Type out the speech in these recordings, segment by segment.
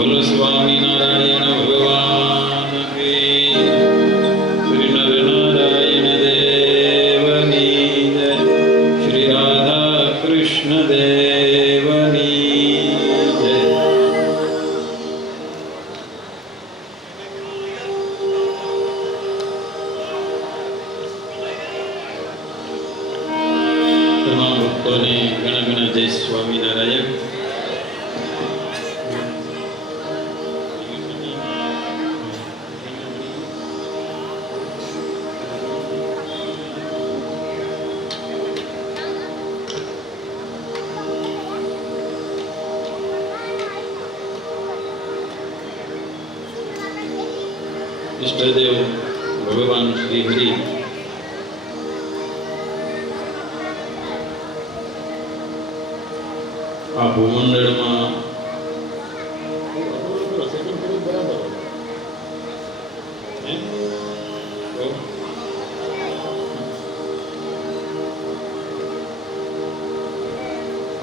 બોલો સ્વામિનારાયણ ભગવાન કી શ્રી નર નારાયણ દેવની જય, શ્રી રાધા કૃષ્ણ દેવની જય. તમામ ભક્તોને ઘણા ઘણા જય સ્વામિનારાયણ. ઈષ્ટદેવ ભગવાન શ્રી હરિ આ ભૂમંડળમાં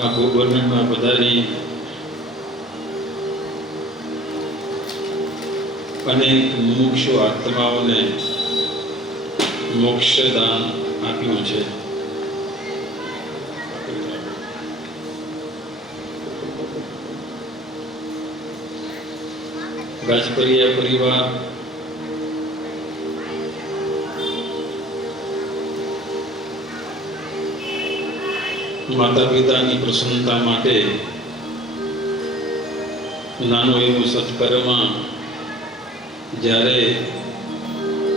આ ભૂમંડળમાં પધારી અનેક મુમુક્ષુ આત્માઓને મોક્ષદાન આપ્યું છે. રાજપરિયા પરિવાર માતા પિતાની પ્રસન્નતા માટે નાનું એવું સત્કર્મ જ્યારે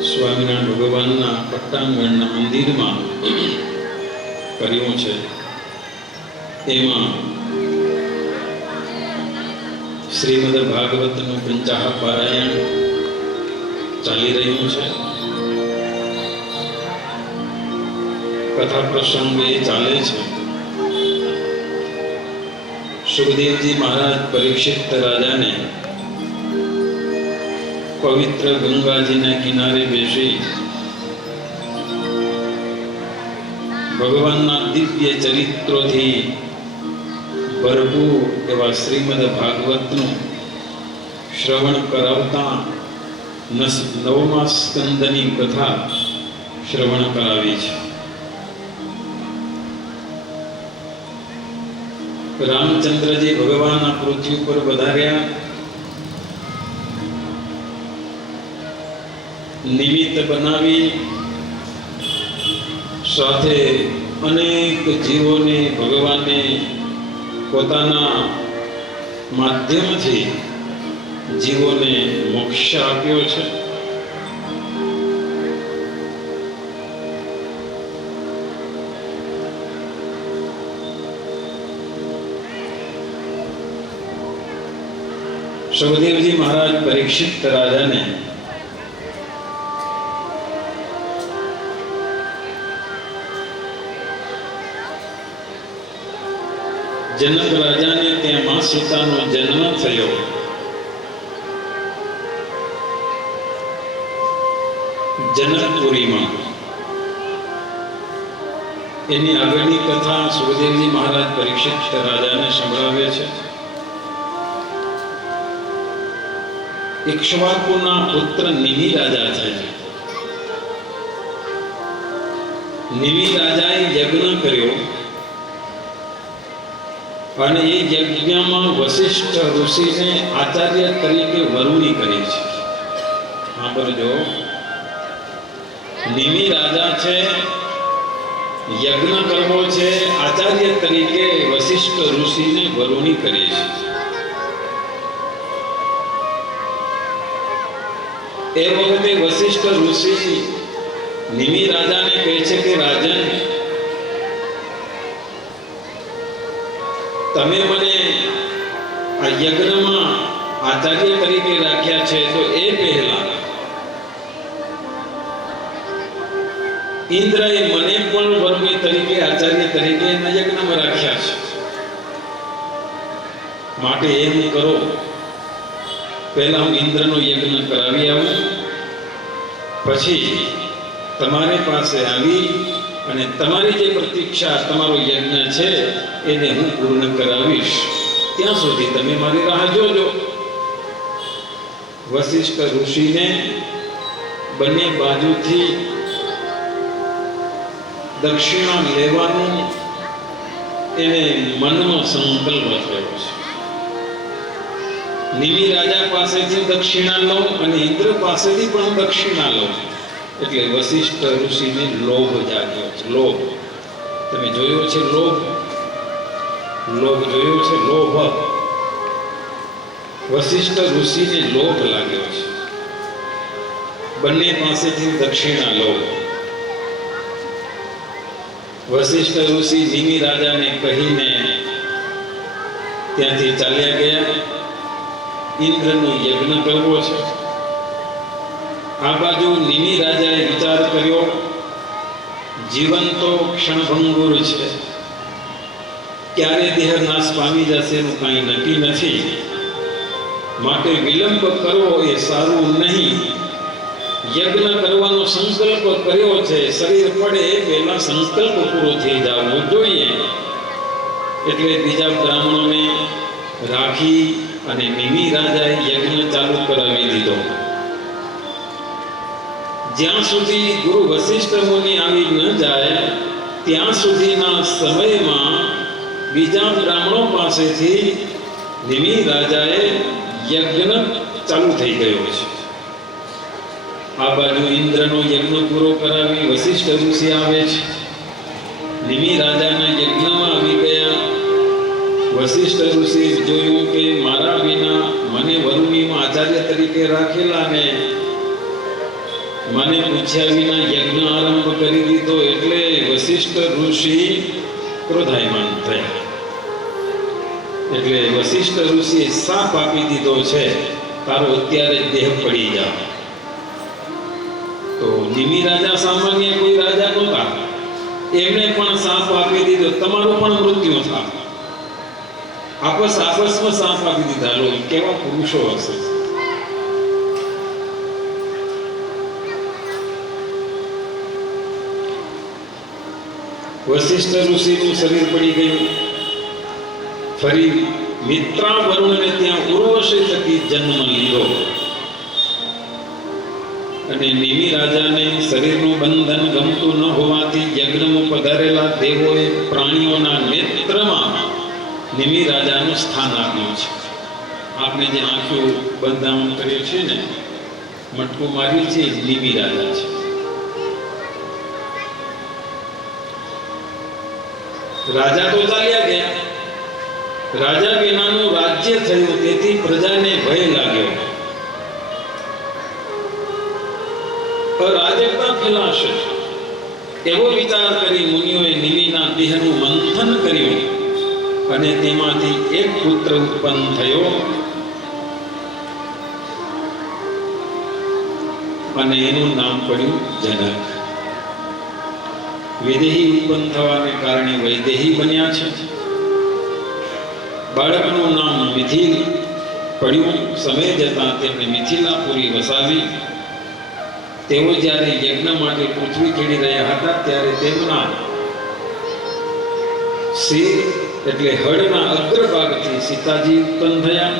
સ્વામિનારાયણ ભગવાનના પટ્ટાંગણના મંદિરમાં કર્યું છે, એમાં શ્રીમદ ભાગવતનું પંચાહ પારાયણ ચાલી રહ્યું છે. કથા પ્રસંગ એ ચાલે છે. સુખદેવજી મહારાજ પરીક્ષિત રાજાને પવિત્ર ગંગાજીના કિનારે બેસી ભગવાનના દિવ્ય ચરિત્રોથી ભરપૂર એવા શ્રીમદ ભાગવતનું શ્રવણ કરાવતા નવમા સ્કંદની કથા શ્રવણ કરાવી છે. રામચંદ્રજી ભગવાન આ પૃથ્વી પર વધાર્યા, નિમિત્ત બનાવી સાથે અનેક જીવોને ભગવાને પોતાના માધ્યમથી જીવોને મોક્ષ આપ્યો છે. સુખદેવજી મહારાજ પરીક્ષિત રાજાને જનક રાજાને ત્યાં મા સીતાનો જન્મ થયો. જનકપુરીમાં એની આગળની કથા સુખદેવજી મહારાજ પરીક્ષિત રાજાને સંભળાવે છે. ઇક્ષ્વાકુના પુત્ર નિમિ રાજા છે. નિમિ રાજાએ યજ્ઞ કર્યો અને એ યજ્ઞમાં વશિષ્ઠ ઋષિને આચાર્ય તરીકે વરણી કરી છે. હા બોલજો, નિમિ રાજા છે, યજ્ઞ કરવો છે, આચાર્ય તરીકે વશિષ્ઠ ઋષિને વરણી કરી છે. એ વખતે વશિષ્ઠ ઋષિ નિમિ રાજાને કહે છે કે રાજન, તમે મને આ યજ્ઞમાં આચાર્ય તરીકે રાખ્યા છે, તો એ પહેલા ઇન્દ્રએ મને પણ વરણી તરીકે આચાર્ય તરીકે એના યજ્ઞમાં રાખ્યા છે. માટે એમ કરો, પહેલા હું ઇન્દ્રનો યજ્ઞ કરાવી આવું, પછી તમારી પાસે આવી અને તમારી જે પ્રતીક્ષા તમારો યજ્ઞ છે એને હું પૂર્ણ કરાવીશ. ત્યાં સુધી તમે મારી રાહ જોજો. વશિષ્ઠ ઋષિને બંને બાજુથી દક્ષિણા લેવાનું એને મનનો સંકલ્પ થયો છે. નિમિ રાજા પાસેથી દક્ષિણા લો અને ઇન્દ્ર પાસેથી પણ દક્ષિણા લો, એટલે વશિષ્ઠ ઋષિને લોભ જાગ્યો છે. લોભ તમે જોયો છે? લોભ જોયો છે? લોભ. વશિષ્ઠ ઋષિને લોભ લાગ્યો છે. બંને પાસેથી દક્ષિણા લો. વશિષ્ઠ ઋષિ નિમિ રાજાને કહીને ત્યાંથી ચાલ્યા ગયા. ઇન્દ્રનો યજ્ઞ કરવો છે. આ બાજુ નિમિ રાજાએ વિચાર કર્યો, જીવન તો ક્ષણભંગુર છે, ક્યારે દેહ નાશ પામી જશે એનું કાંઈ નક્કી નથી, માટે વિલંબ કરવો એ સારું નહીં. યજ્ઞ કરવાનો સંકલ્પ કર્યો છે, શરીર પડે એ પહેલા સંકલ્પ પૂરો થઈ જવો જોઈએ. એટલે બીજા બ્રાહ્મણોને રાખી અને નિમિ રાજાએ યજ્ઞ ચાલુ કરાવી દીધો. જ્યાં સુધી ગુરુ વશિષ્ઠ મુનિ આવી ન જાય ત્યાં સુધીના સમયમાં બીજા બ્રાહ્મણો પાસેથી નિમિ રાજાએ યજ્ઞ ચાલુ થઈ ગયો છે. આ બાજુ ઇન્દ્રનો યજ્ઞ પૂરો કરાવી વશિષ્ઠ ઋષિ આવે છે. નિમિ રાજાના યજ્ઞમાં આવી ગયા. વશિષ્ઠ ઋષિ જોયું કે મારા વિના મને વરુણીમાં આચાર્ય તરીકે રાખેલા ને મને પૂછ્યા વિના યજ્ઞ આરંભ કરી દીધો, એટલે વશિષ્ઠ ઋષિ ક્રોધાયમાન થયા. એટલે વશિષ્ઠ ઋષિએ શાપ આપી દીધો છે, તારો અત્યારે દેહ પડી જા. તો નિમિ રાજા સામાન્ય કોઈ રાજા નહોતા, એમણે પણ શાપ આપી દીધો, તમારું પણ મૃત્યુ થાય. આપસમાં શાપ આપી દીધા. લો કેવા પુરુષો હશે. વશિષ્ઠ ઋષિનું શરીર પડી ગયું. ફરી મિત્રા વરુણને ત્યાં ઉર્વશી થકી જન્મ લીધો અને નિમિ રાજાને શરીરનું બંધન ગમતું ન હોવાથી યજ્ઞમાં પધારેલા દેવોએ પ્રાણીઓના નેત્રમાં નિમિ રાજાનું સ્થાન આપ્યું છે. આપણે જે આંખો બંધામણ કર્યું છે ને, મટકું માર્યું છે, નિમિ રાજા છે. રાજા તો ચાલ્યા ગયા. રાજા વિનાનું રાજ્ય થયું, તેથી પ્રજાને ભય લાગ્યો. અરાજકતા ફેલાશે એવો વિચાર કરી મુનિઓએ નિમિના દેહનું મંથન કર્યું અને તેમાંથી એક પુત્ર ઉત્પન્ન થયો અને એનું નામ પડ્યું જનક. વિદેહી ઉત્પન્ન થવાને કારણે વૈદેહી બન્યા છે. બાળકનું નામ મિથિલ પડ્યું. સમય જતાં તેમણે મિથિલાપુરી વસાવી. તેઓ જ્યારે યજ્ઞ માટે પૃથ્વી ખેડી રહ્યા હતા ત્યારે તેમના શિર એટલે હળના અગ્રભાગથી સીતાજી ઉત્પન્ન થયા.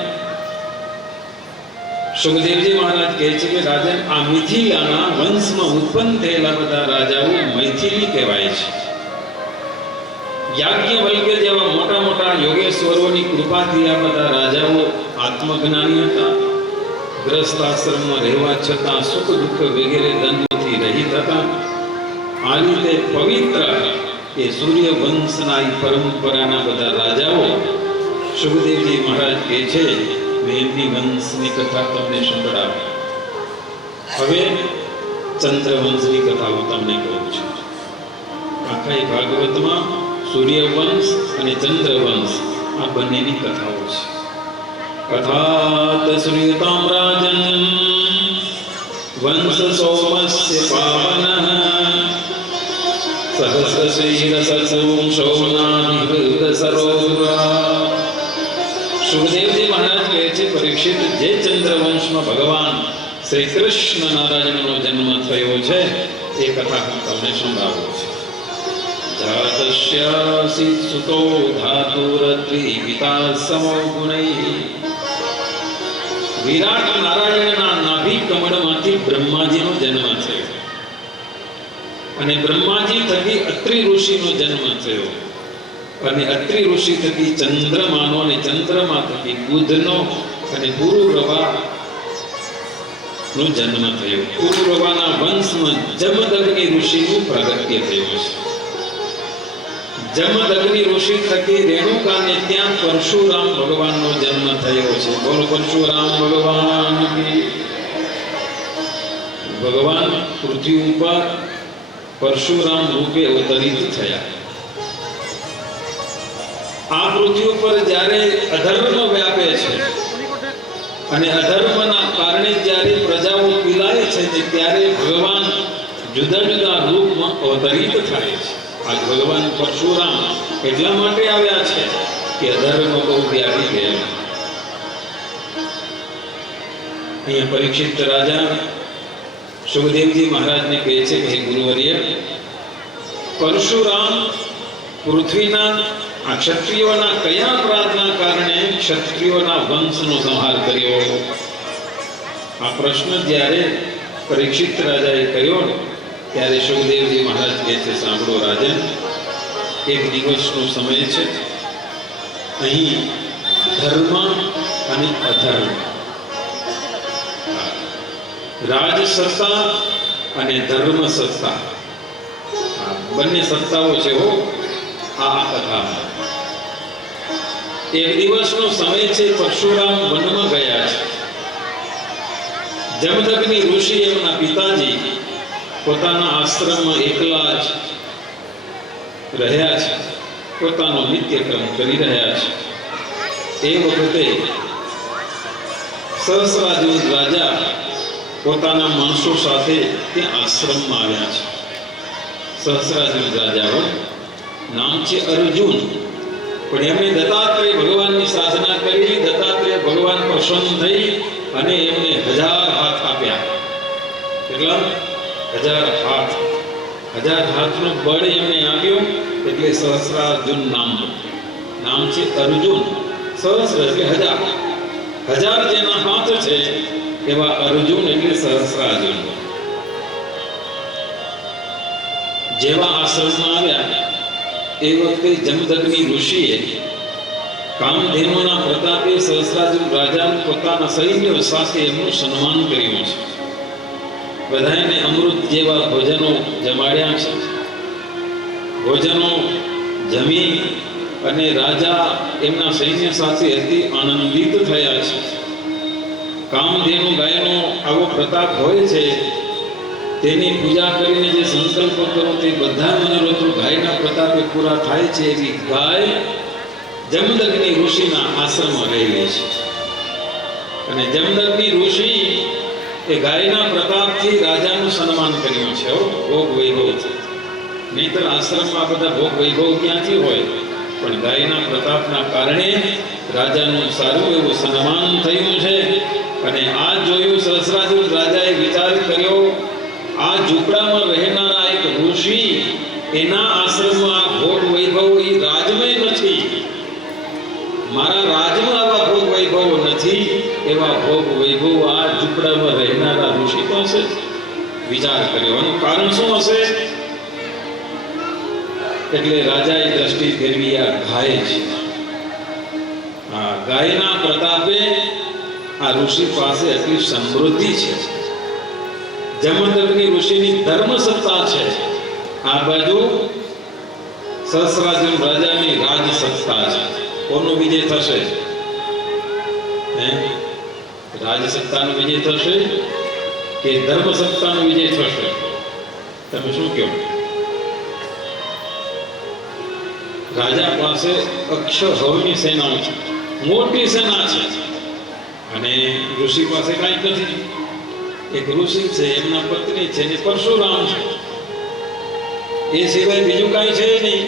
સુખદેવજી મહારાજ કહે છે કે રાજન, આ મિથિલાના વંશમાં ઉત્પન્ન થયેલા બધા રાજાઓ મૈથિલી કહેવાય છે. યાજ્ઞવલ્ક્ય જેવા મોટા મોટા યોગેશ્વરોની કૃપાથી આ બધા રાજાઓ આત્મજ્ઞાની હતા. ગ્રસ્ત આશ્રમમાં રહેવા છતાં સુખ દુઃખ વગેરે દ્વંદ્વથી રહિત હતા. આ રીતે પવિત્ર એ સૂર્ય વંશના પરંપરાના બધા રાજાઓ સુખદેવજી મહારાજ કહે છે, મેં એમની વંશની કથા તમને સંભળાવી. હવે ચંદ્રવંશની કથા હું તમને કહું છું. આખા ભાગવતમાં સૂર્યવંશ અને ચંદ્રવંશ આ બંનેની કથાઓ છે. કથાત શ્રૂયતામ રાજન વંશ સોમસ્ય પાવનઃ સહસ્રશીરસસુંશોનાનિહૃત સરોવરા. સુખદેવજી મહારાજ કહે છે, પરીક્ષિત, જે ચંદ્રવંશમાં ભગવાન શ્રી કૃષ્ણ નારાયણનો જન્મ થયો છે એ કથા હું તમને સંભળાવું છું. જાતસ્યાસી સુતો ધાતુરદ્વિપિતા સમો ગુણૈઃ વિરાટ નારાયણના નાભી કમળમાંથી બ્રહ્માજીનો જન્મ થયો અને બ્રહ્માજી થકી અત્રિ ઋષિનો જન્મ થયો અને અત્રિ ઋષિ થકી ચંદ્રમાનો અને ચંદ્રમા થકી બુધનો અને પુરુરવા નો જન્મ થયો. પુરુરવાના વંશમાં જમદગ્નિ ઋષિનું પ્રાગટ્ય થયું છે. જમદગ્નિ ઋષિ થકી રેણુકાને ત્યાં પરશુરામ ભગવાનનો જન્મ થયો છે. બોલો પરશુરામ ભગવાન કી. ભગવાન પૃથ્વી ઉપર પરશુરામ રૂપે અવતરિત થયા. આ પૃથ્વી ઉપર જ્યારે અધર્મ વ્યાપે છે અને અધર્મના કારણે જ્યારે પ્રજાઓ પીલાય છે ત્યારે ભગવાન જુદા જુદા રૂપમાં અવતરિત થાય છે. આ ભગવાન પરશુરામ એટલા માટે આવ્યા છે કે અધર્મ બહુ વ્યાપી ગયેલો. અહીંયા પરીક્ષિત રાજા સુખદેવજી મહારાજને કહે છે કે હે ગુરુવર્ય, પરશુરામ પૃથ્વીના આ ક્ષત્રિયોના કયા અપરાધના કારણે ક્ષત્રિયોના વંશનો સંહાર કર્યો? આ પ્રશ્ન જ્યારે પરીક્ષિત રાજાએ કર્યો ત્યારે સુખદેવજી મહારાજ કહે છે, સાંભળો રાજન, એક દિવસનો સમય છે. અહીં ધર્મ અને અધર્મ, રાજ સત્તા અને ધર્મ સત્તા, બંને સત્તાઓ છે હો આ કથામાં. એક દિવસનો સમય છે, પરશુરામ વનમાં ગયા છે. જમદગ્નિ ઋષિ એમના પિતાજી પોતાના આશ્રમમાં એકલા જ રહ્યા છે, પોતાનો નિત્યક્રમ કરી રહ્યા છે. એ વખતે સહસ્રાર્જુન રાજા પોતાના માણસો સાથે ત્યાં આશ્રમમાં આવ્યા છે. સહસ્રાર્જુન રાજાઓ નામ છે અર્જુન, પણ એમણે દત્તાત્રેય ભગવાનની સાધના કરી. દત્તાત્રેય ભગવાન પ્રસન્ન થઈ અને એમને 1000 હાથ આપ્યા. કેટલા? 1000 હાથ. 1000 હાથનું બળ એમને આપ્યું એટલે સહસ્રાર્જુન નામ છે અર્જુન. સહસ્ર એટલે 1000. 1000 જેના હાથ છે એવા અર્જુન એટલે સહસ્રાર્જુન. જેવા આશ્રમમાં આવ્યા એ વખતે જમદગ્નિ ઋષિએ કામધેનુના પ્રતાપે સહસ્રાર્જુન રાજાનું પોતાના સૈન્ય સાથે એમનું સન્માન કર્યું છે. બધાને અમૃત જેવા ભોજનો જમાડ્યા છે. ભોજનો જમી અને રાજા એમના સૈન્ય સાથે અતિ આનંદિત થયા છે. કામધેનુ ગાયનો આવો પ્રતાપ હોય છે, તેની પૂજા કરીને જે સંકલ્પ કરો તે બધા મનોરથો ગાયના પ્રતાપે પૂરા થાય છે. એવી ગાય જમદગ્નિ ઋષિના આશ્રમમાં રહેલી છે અને જમદગ્નિ ઋષિ એ ગાયના પ્રતાપથી રાજાનું સન્માન કર્યું છે. ભોગ વૈભવથી. નહીંતર આશ્રમમાં બધા ભોગ વૈભવ ક્યાંથી હોય? પણ ગાયના પ્રતાપના કારણે રાજાનું સારું એવું સન્માન થયું છે. અને આ જોયું સહસ્રાર્જુન રાજાએ વિચાર કર્યો, આ ઝૂંપડામાં રહેનારા એક ઋષિ, એના આશ્રમમાં ભોગ વૈભવ એ રાજમય નથી. મારા રાજમાં આવા ભોગ વૈભવ નથી. એવા ભોગ વૈભવ આ ઝૂંપડામાં રહેનારા ઋષિ પાસે વિચાર કર્યો. આનું કારણ શું હશે? એટલે રાજાએ દ્રષ્ટિ ફેરવી, આ ગાય છે. આ ગાયના પ્રતાપે આ ઋષિ પાસે એટલી સમૃદ્ધિ છે. જમદગ્નિ ઋષિની ધર્મ સત્તા છે, આ બાજુ સહસ્રાર્જુન રાજાની રાજ સત્તા છે. કોનો વિજય થશે? રાજ સત્તાનો વિજય થશે કે ધર્મ સત્તાનો વિજય થશે? તમે શું કહો? રાજા પાસે અક્ષહવની સેનાઓ છે, મોટી સેના છે, અને ઋષિ પાસે કાંઈ નથી. એક ઋષિ છે, એમના પત્ની છે ને પરશુરામ છે, એ સિવાય બીજું કાંઈ છે નહીં.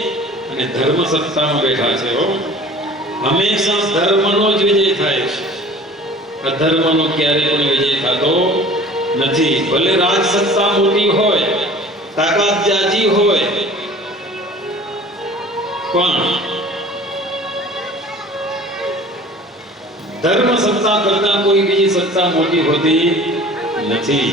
અને ધર્મ સત્તામાં બેઠા છે. હંમેશા ધર્મનો જ વિજય થાય છે, અધર્મનો ક્યારે પણ વિજય થતો નથી. ભલે રાજ સત્તા મોટી હોય, તાકાત જાજી હોય, પણ ધર્મ સત્તા કરતા કોઈ બીજી સત્તા મોટી હોતી નથી.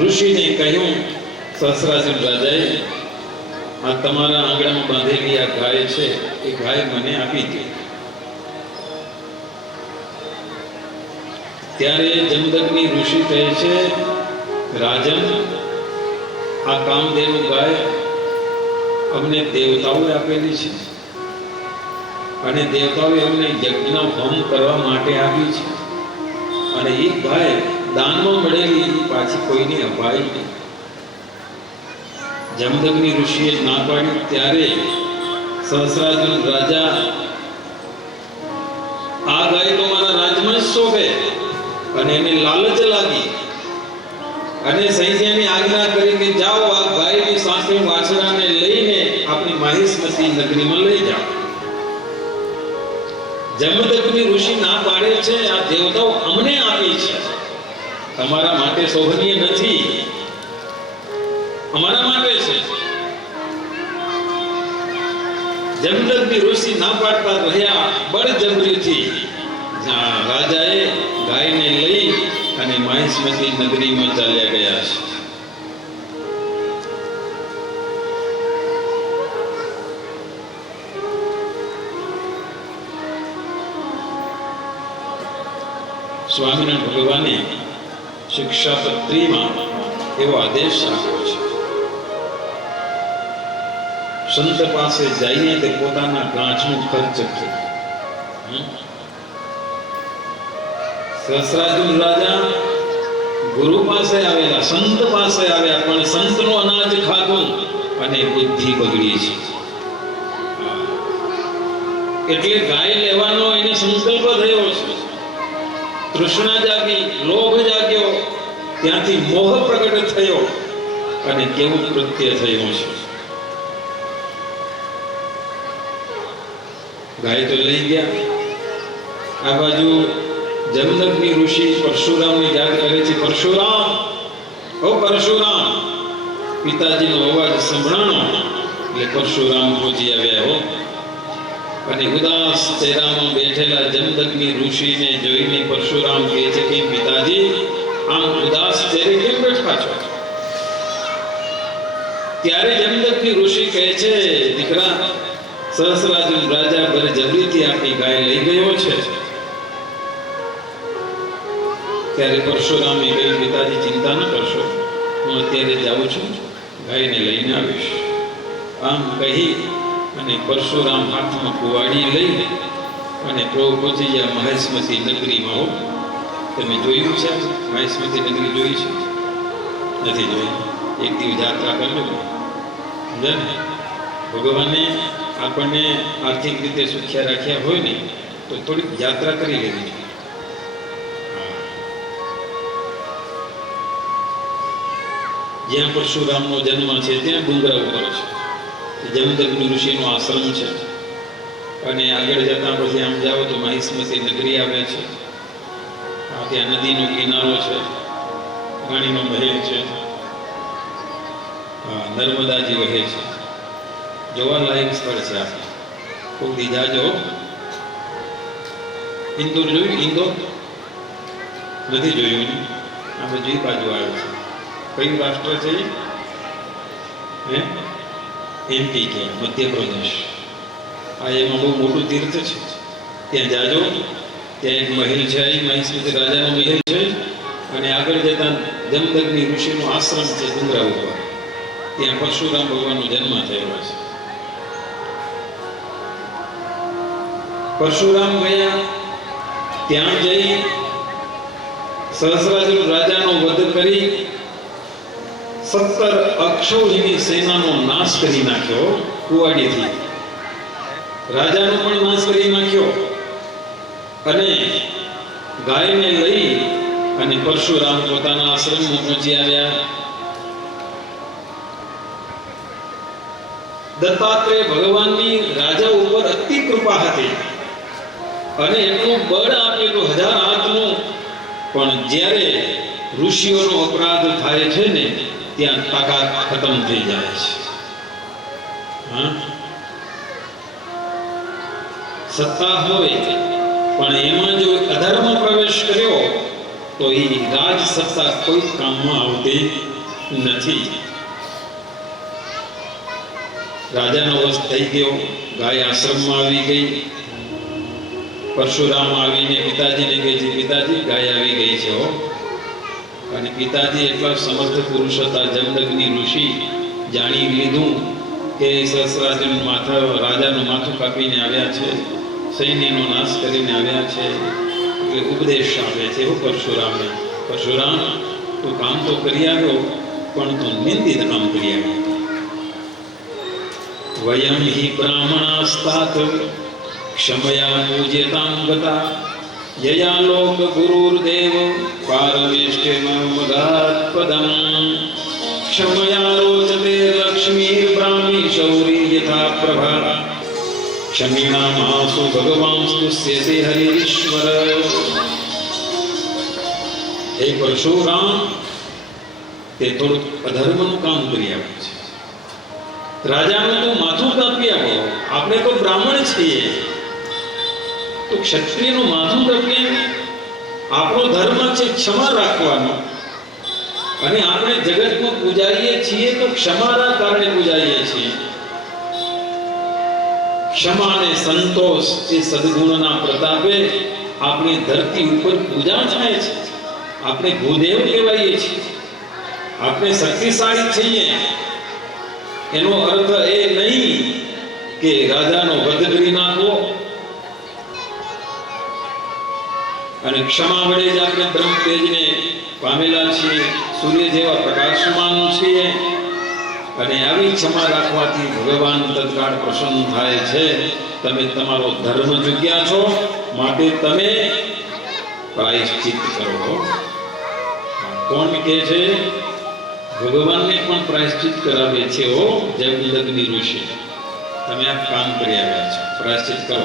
ઋષિને કહ્યું, સહસ્રાર્જુન રાજાએ, આ તમારા આંગણામાં બાંધેલી આ ગાય છે, એ ગાય મને આપી દે. ત્યારે જમદગ્નિ ઋષિ કહે છે, રાજન, આ કામધેનુ ગાય અમને દેવતાઓએ આપેલી છે અને દેવતાઓએ અમને યજ્ઞ હોમ કરવા માટે આપી છે, અને એ ગાય દાનમાં મળેલી પાછી કોઈને અપાઈ નહીં. જમદગ્નિ ઋષિએ ના પાડી ત્યારે સહસ્રાર્જુન રાજા, આ ગાય તો મારા રાજમાં જ શોભે, અને એને લાલચ લાગી અને સૈન્યની આજ્ઞા કરી કે જાઓ આ ગાયની સાથે વાછડાને લઈને આપણી માહિષ્મતી નગરીમાં લઈ જાઓ. જમદગ્નિ ઋષિ ના પાડે છે, આ દેવતાઓ અમને આપી છે, તમારા માટે શોભનીય નથી, અમારા માટે છે. જમદગ્નિ ઋષિ ના પાડતા રહ્યા, બળજબરીથી રાજાએ ગાયને લઈ અને માહિષ્મતી નગરીમાં ચાલ્યા ગયા છે. સ્વામિનારાયણ ભગવાને શિક્ષાપત્રીમાં એવો આદેશ આપ્યો છે, સંત પાસે જઈને તે પોતાના ગાંઠનો ખર્ચ કરે. સહસ્રાર્જુન રાજા ગુરુ પાસે આવેલા, સંત પાસે આવ્યા, પણ સંતનો અનાજ ખાધું અને બુદ્ધિ બગડી છે. એટલે ગાય લેવાનો એને સંકલ્પ થયો છે. તૃષ્ણા જાગી, લોભ જાગ્યો, ત્યાંથી મોહ પ્રગટ થયો અને કેવું કૃત્ય થયું છે. ગાય તો લઈ ગયા. આ બાજુ જમદગ્નિ ઋષિ પરશુરામને યાદ કરે છે. પરશુરામ, ઓ પરશુરામ, પિતાજીનો અવાજ સંભળાણો એટલે પરશુરામ પહોંચી આવ્યા. હો, અને ઉદાસ ચહેરામાં બેઠેલા જમદગ્નિ ઋષિને જોઈને પરશુરામ કહે છે કે પિતાજી, આમ ઉદાસ ચહેરે કેમ બેઠા છો? ત્યારે જમદગ્નિ ઋષિ કહે છે, દીકરા, સહસ્રાર્જુન રાજા બળજબરીથી આપણી ગાય લઈ ગયો છે. ત્યારે પરશુરામે કહ્યું, પિતાજી ચિંતા ન કરશો, હું અત્યારે જાઉં છું, ગાયને લઈને આવીશ. આમ કહી અને પરશુરામ હાથમાં કુવાડી લઈને અને પહોંચી ગયા માહિષ્મતી નગરીમાં. હો, તમે જોયું છે માહિષ્મતી નગરી? જોઈ છે? નથી જોઈ? એક દિવસ યાત્રા કરજો. સમજે ને? ભગવાને આપણને આર્થિક રીતે સુખ્યા રાખ્યા હોય ને તો થોડીક યાત્રા કરી લેવી. જ્યાં પરશુરામનો જન્મ છે ત્યાં ડુંગરા ઉપર છે, જમદગ્નિ ઋષિનો આશ્રમ છે, અને આગળ જતા પછી આમ જાઓ તો માહિષ્મતી નગરી આવે છે. ત્યાં નદીનો કિનારો છે, રાણીનો મહેલ છે, નર્મદાજી વહે છે, જોવાલાયક સ્થળ છે. આ ખૂબ દીધા જો ઇન્દોર જોયું? ઇન્દોર નથી જોયું? આ બધી બાજુ આવે છે. કયું રાષ્ટ્ર છે? એમપી કે મધ્યપ્રદેશ. આ એમાં બહુ મોટું તીર્થ છે, ત્યાં જાજો. ત્યાં એક મહેલ છે, માહિષ્મતી રાજાનો મહેલ છે, અને આગળ જતા જમદગ્નિ ઋષિનો આશ્રમ છે ડુંગરા ઉપર. ત્યાં પરશુરામ ભગવાનનો જન્મ થયેલો છે. પરશુરામ ગયા, ત્યાં જઈ સહસ્રાર્જુન રાજાનો વધ કરી 17 અક્ષૌહિણી સેનાનો નાશ કરી નાખ્યો. કુવાડીથી રાજાનો પણ નાશ કરી નાખ્યો, અને ગાયને લઈ અને પરશુરામ પોતાના આશ્રમમાં પહોંચી આવ્યા. દત્તાત્રેય ભગવાનની રાજા ઉપર અતિ કૃપા હતી અને એટલું બળ આપેલું 1000 હાથનું. પણ જ્યારે ઋષિઓનો અપરાધ થાય છે ને ત્યાં તાકાત ખતમ થઈ જાય છે. હા, સત્તા હોય પણ એમાં જો અધર્મ પ્રવેશ કર્યો તો એ રાજ સત્તા કોઈ કામમાં આવતી નથી. રાજાનો વશ થઈ ગયો, ગાય આશ્રમમાં આવી ગઈ. પરશુરામ આવીને પિતાજીને કહે છે, પિતાજી ગાય આવી ગઈ છે હો. અને પિતાજી એટલા સમર્થ પુરુષ હતા, જમદગ્નિ ઋષિ જાણી લીધું કે સહસ્રાર્જુન રાજાનું માથું કાપીને આવ્યા છે, સૈન્યનો નાશ કરીને આવ્યા છે, એટલે ઉપદેશ આપે છે એવું પરશુરામને. પરશુરામ, તું કામ તો કરી આવ્યો પણ તું નિંદિત કામ કરી આવ્યો. વયમ હિ બ્રાહ્મણાસ્તાત ક્ષમયા પૂજ્યતામ ગતા યયા લોક ગુરુર્દેવ પારમેષ્ટે મગાત પદમ ક્ષમયા રોચતે લક્ષ્મીર બ્રાહ્મી શૌરી યથા પ્રભા ક્ષમીણામાસુ ભગવાન સ્તુષ્યતે હરિશ્વર. હે પરશુરામ, તે થોડુંક અધર્મનું કામ કરી આવ્યું છે. રાજાનું તો માથું કાપી આવ્યો. આપણે તો બ્રાહ્મણ છીએ, તો ક્ષત્રિયનું માથું કાપીએ. આપણો ધર્મ છે ક્ષમા રાખવાનો, અને આપણે જગતમાં પૂજાઈએ છીએ તો ક્ષમાના કારણે પૂજાઈએ છીએ. ક્ષમા અને સંતોષ એ સદગુણના પ્રતાપે આપણી ધરતી ઉપર પૂજા થાય છે. આપણે ભૂદેવ કહેવાઈએ છીએ, આપણે શક્તિશાળી છીએ. એનો અર્થ એ નહીં કે રાજાનો વધ કરી નાખવો, અને ક્ષમા વડે જ આપણે બ્રહ્મ તેજને પામેલા છીએ, સૂર્ય જેવા પ્રકાશમાન છીએ. અને આવી ક્ષમા રાખવાથી ભગવાન તત્કાળ પ્રસન્ન થાય છે. તમે તમારો ધર્મ ચૂક્યા છો, માટે તમે પ્રાયશ્ચિત કરો. કોણ કહે છે? ભગવાનને પણ પ્રાયશ્ચિત કરાવે છે. ઓ જમદગ્નિ ઋષિ, તમે આ કામ કરી આવ્યા છો, પ્રાયશ્ચિત કરો.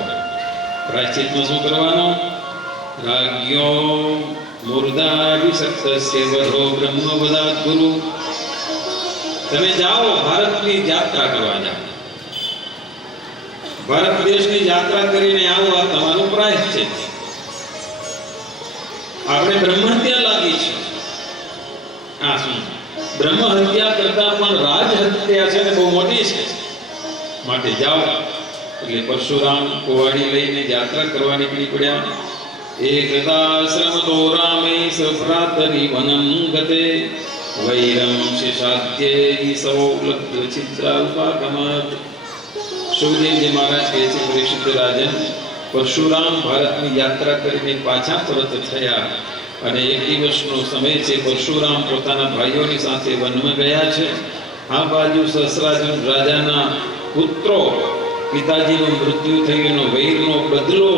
પ્રાયશ્ચિતમાં શું કરવાનું? રાજ્યો મૂર્ધાભિષક્તસ્ય વધો બ્રહ્મવદાત ગુરુ. તમે જાઓ, ભારતની યાત્રા કરવા જાઓ, ભારત દેશની યાત્રા કરીને આવો, આ તમારું પ્રાયશ્ચિત. આપણે બ્રહ્મ હત્યા લાગી છે. આ શું? બ્રહ્મ હત્યા કરતા પણ રાજ હત્યા છે ને બહુ મોટી છે, માટે જાઓ. એટલે પરશુરામ કુવાડી લઈને યાત્રા કરવા નીકળી પડ્યા. એકદાશ્રમતો રામે સભ્રાતરી વનમ ગતે વૈરમ શિશાદ્યૈ સૌલભ્ય ચિત્રાલ્પાગમત. સુખદેવજી મહારાજ કહે છે, પરીક્ષિત રાજન, પરશુરામ ભારતની યાત્રા કરીને પાછા પરત થયા, અને એક દિવસનો સમય છે. પરશુરામ પોતાના ભાઈઓની સાથે વનમાં ગયા છે. આ બાજુ સહસ્રાર્જુન રાજાના પુત્રો પિતાજીનું મૃત્યુ થયું એનો વૈરનો બદલો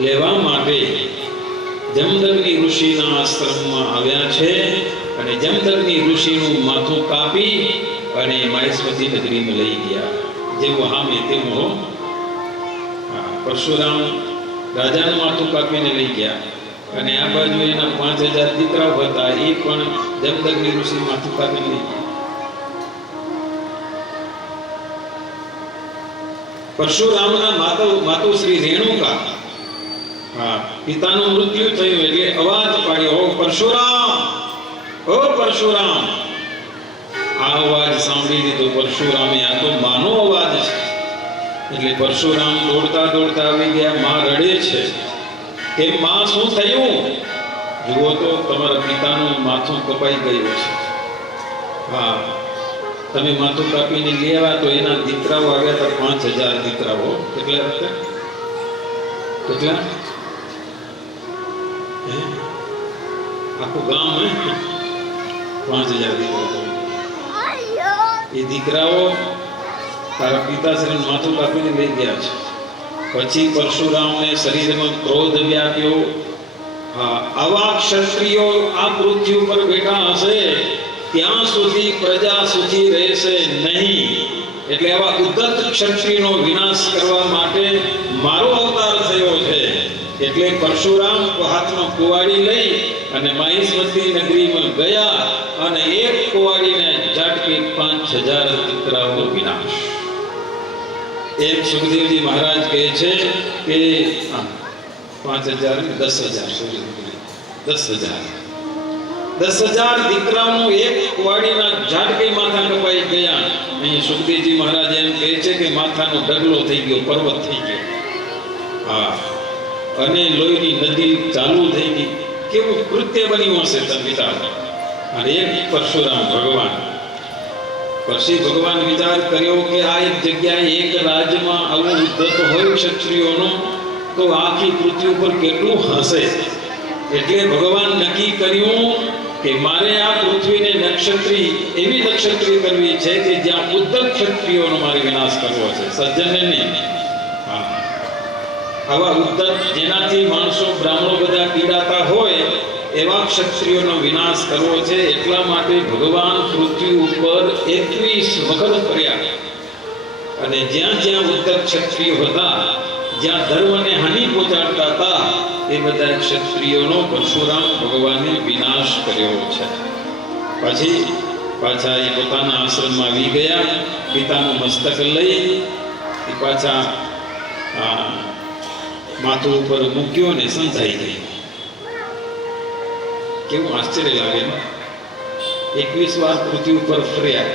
લેવા માટે જમદગ્નિ ઋષિના આશ્રમમાં આવ્યા છે. અને જમદગ્નિ ઋષિનું માથું કાપી અને માહેશ્વતી નગરીમાં લઈ ગયા. જેવું હામે તેવું પરશુરામ રાજાનું માથું કાપીને લઈ ગયા. અને આ બાજુ એના 5000 દીકરાઓ હતા, એ પણ જમદગ્નિ ઋષિ માથું કાપીને લઈ ગયા. પરશુરામના માતુશ્રી રેણુકા, પિતાનું મૃત્યુ થયું એટલે અવાજ પાડ્યો, ઓ પરશુરામ, ઓ પરશુરામ. આ અવાજ સાંભળી લીધો પરશુરામે, આ તો માનો અવાજ છે. એટલે પરશુરામ દોડતા દોડતા આવી ગયા. માં રડે છે કે માં શું થયું? જુઓ તો તમારા પિતાનું માથું કપાઈ ગયું છે. હા, તમે માથું કાપીને લઈ આવ્યા તો એના દીકરાઓ આવ્યા હતા 5000 દીકરાઓ. કેટલા હતા? કેટલા? આખું ગામ 5000 દીકરાઓ. એ દીકરાઓ તારા પિતાશ્રીનું માથું કાપીને લઈ ગયા છે. પછી પરશુરામને શરીરમાં ક્રોધ વ્યાપ્યો. હા, આવા ક્ષત્રિયો આ પૃથ્વી ઉપર બેઠા હશે ત્યાં સુધી પ્રજા સુખી રહેશે નહીં. એટલે આવા ઉદ્ધત ક્ષત્રિયનો વિનાશ કરવા માટે મારો અવતાર થયો છે. એટલે પરશુરામ હાથમાં કુવાડી લઈ અને માહિષ્મતી નગરીમાં ગયા અને એક કુંવારીને ઝાટકી 5000 દીકરાઓનો વિનાશ. એમ સુખદેવજી મહારાજ કહે છે કે 5000 ને 10000 10,000 દીકરાઓનો એક કુંવારીના ઝાટકે માથા કપાઈ ગયા. અહીં સુખદેવજી મહારાજ એમ કહે છે કે માથાનો ઢગલો થઈ ગયો, પર્વત થઈ ગયો. હા, અને લોહીની નદી ચાલુ થઈ ગઈ. કેવું કૃત્ય બન્યું હશે તમે વિચારો. અને એક પરશુરામ ભગવાન, પછી ભગવાન વિચાર કર્યો કે આ એક જગ્યાએ એક રાજ્યમાં આવું ઉદ્ધત હોય ક્ષત્રિયોનો તો આખી પૃથ્વી ઉપર કેટલું હશે. એટલે ભગવાન નક્કી કર્યું કે મારે આ પૃથ્વીને નક્ષત્રી એવી નક્ષત્રી કરવી છે કે જ્યાં ઉદ્ધત ક્ષત્રિયોનો મારે વિનાશ કરવો છે, સજ્જનને નહીં. હા, આવા ઉદ્ધત જેનાથી માણસો બ્રાહ્મણો બધા પીડાતા હોય એવા ક્ષત્રિયોનો વિનાશ કરવો છે. એટલા માટે ભગવાન પૃથ્વી ઉપર 21 વખત ફર્યા અને જ્યાં જ્યાં ઉદ્ધત ક્ષત્રિયો હતા, જ્યાં ધર્મને હાનિ પહોંચાડતા હતા, એ બધા ક્ષત્રિયોનો પરશુરામ ભગવાને વિનાશ કર્યો છે. પછી પાછા એ પોતાના આશ્રમમાં આવી ગયા. પિતાનું મસ્તક લઈ એ પાછા માથું ઉપર મૂક્યો ને સંધાઈ ગઈ. કેવું આશ્ચર્ય લાગે ને. 21 વાર પૃથ્વી ઉપર ફર્યા,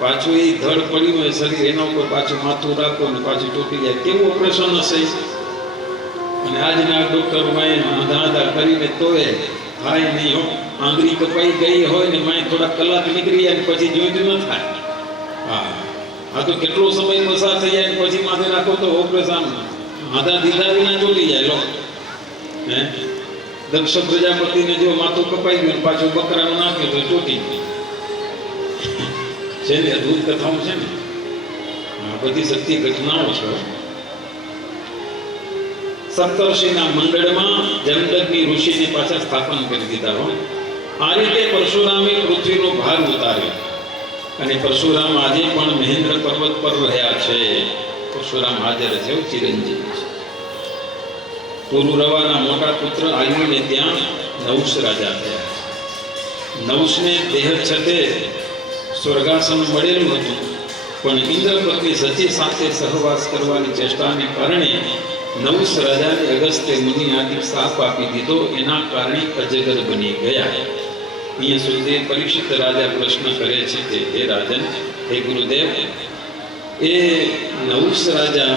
પાછું એ ધડ પડ્યું હોય શરીર, એના ઉપર પાછું માથું રાખો ને પાછું તૂટી જાય. કેવું ઓપરેશન હશે. અને આજના ડોક્ટરોમાં આધા કરીને તોય થાય નહીં હો. આંગળી કપાઈ ગઈ હોય ને મેં થોડા કલાક નીકળી જાય પછી જોઈતું ન થાય. હા, આ તો કેટલો સમય પસાર થઈ જાય પછી માથે રાખો તો ઓપરેશન આધા દીધા વિના ચોટી જાય. લો હે, દક્ષ પ્રજાપતિને જો માથું કપાઈ ગયું પાછું બકરાનું નાખ્યું તો ચોટી ગયું છે ને. અદભુત કથાઓ છે ને, બધી સત્ય ઘટનાઓ છે. સપ્તર્ષિના મંડળમાં જમદગ્નિ ઋષિને પાછા સ્થાપન કરી દીધા હોય. આ રીતે પરશુરામે પૃથ્વીનો ભાર ઉતાર્યો. અને પરશુરામ આજે પણ મહેન્દ્ર પર્વત પર રહ્યા છે. પરશુરામ હાજર છે, ચિરંજીવી છે. પુરુરવાના મોટા પુત્ર આયુને ત્યાં નહુષ રાજા થયા. નહુષને દેહ છતે સ્વર્ગાસન મળેલું હતું, પણ ઇન્દ્રપત્ની સચી સાથે સહવાસ કરવાની ચેષ્ટાને કારણે નહુષ રાજાને અગસ્ત્ય મુનિ આદિ શાપ આપી દીધો. એના કારણે અજગર બની ગયા. અહીંયા સુધી પરીક્ષિત રાજા પ્રશ્ન કરે છે કે હે રાજન, હે ગુરુદેવ, એ નહુષ રાજા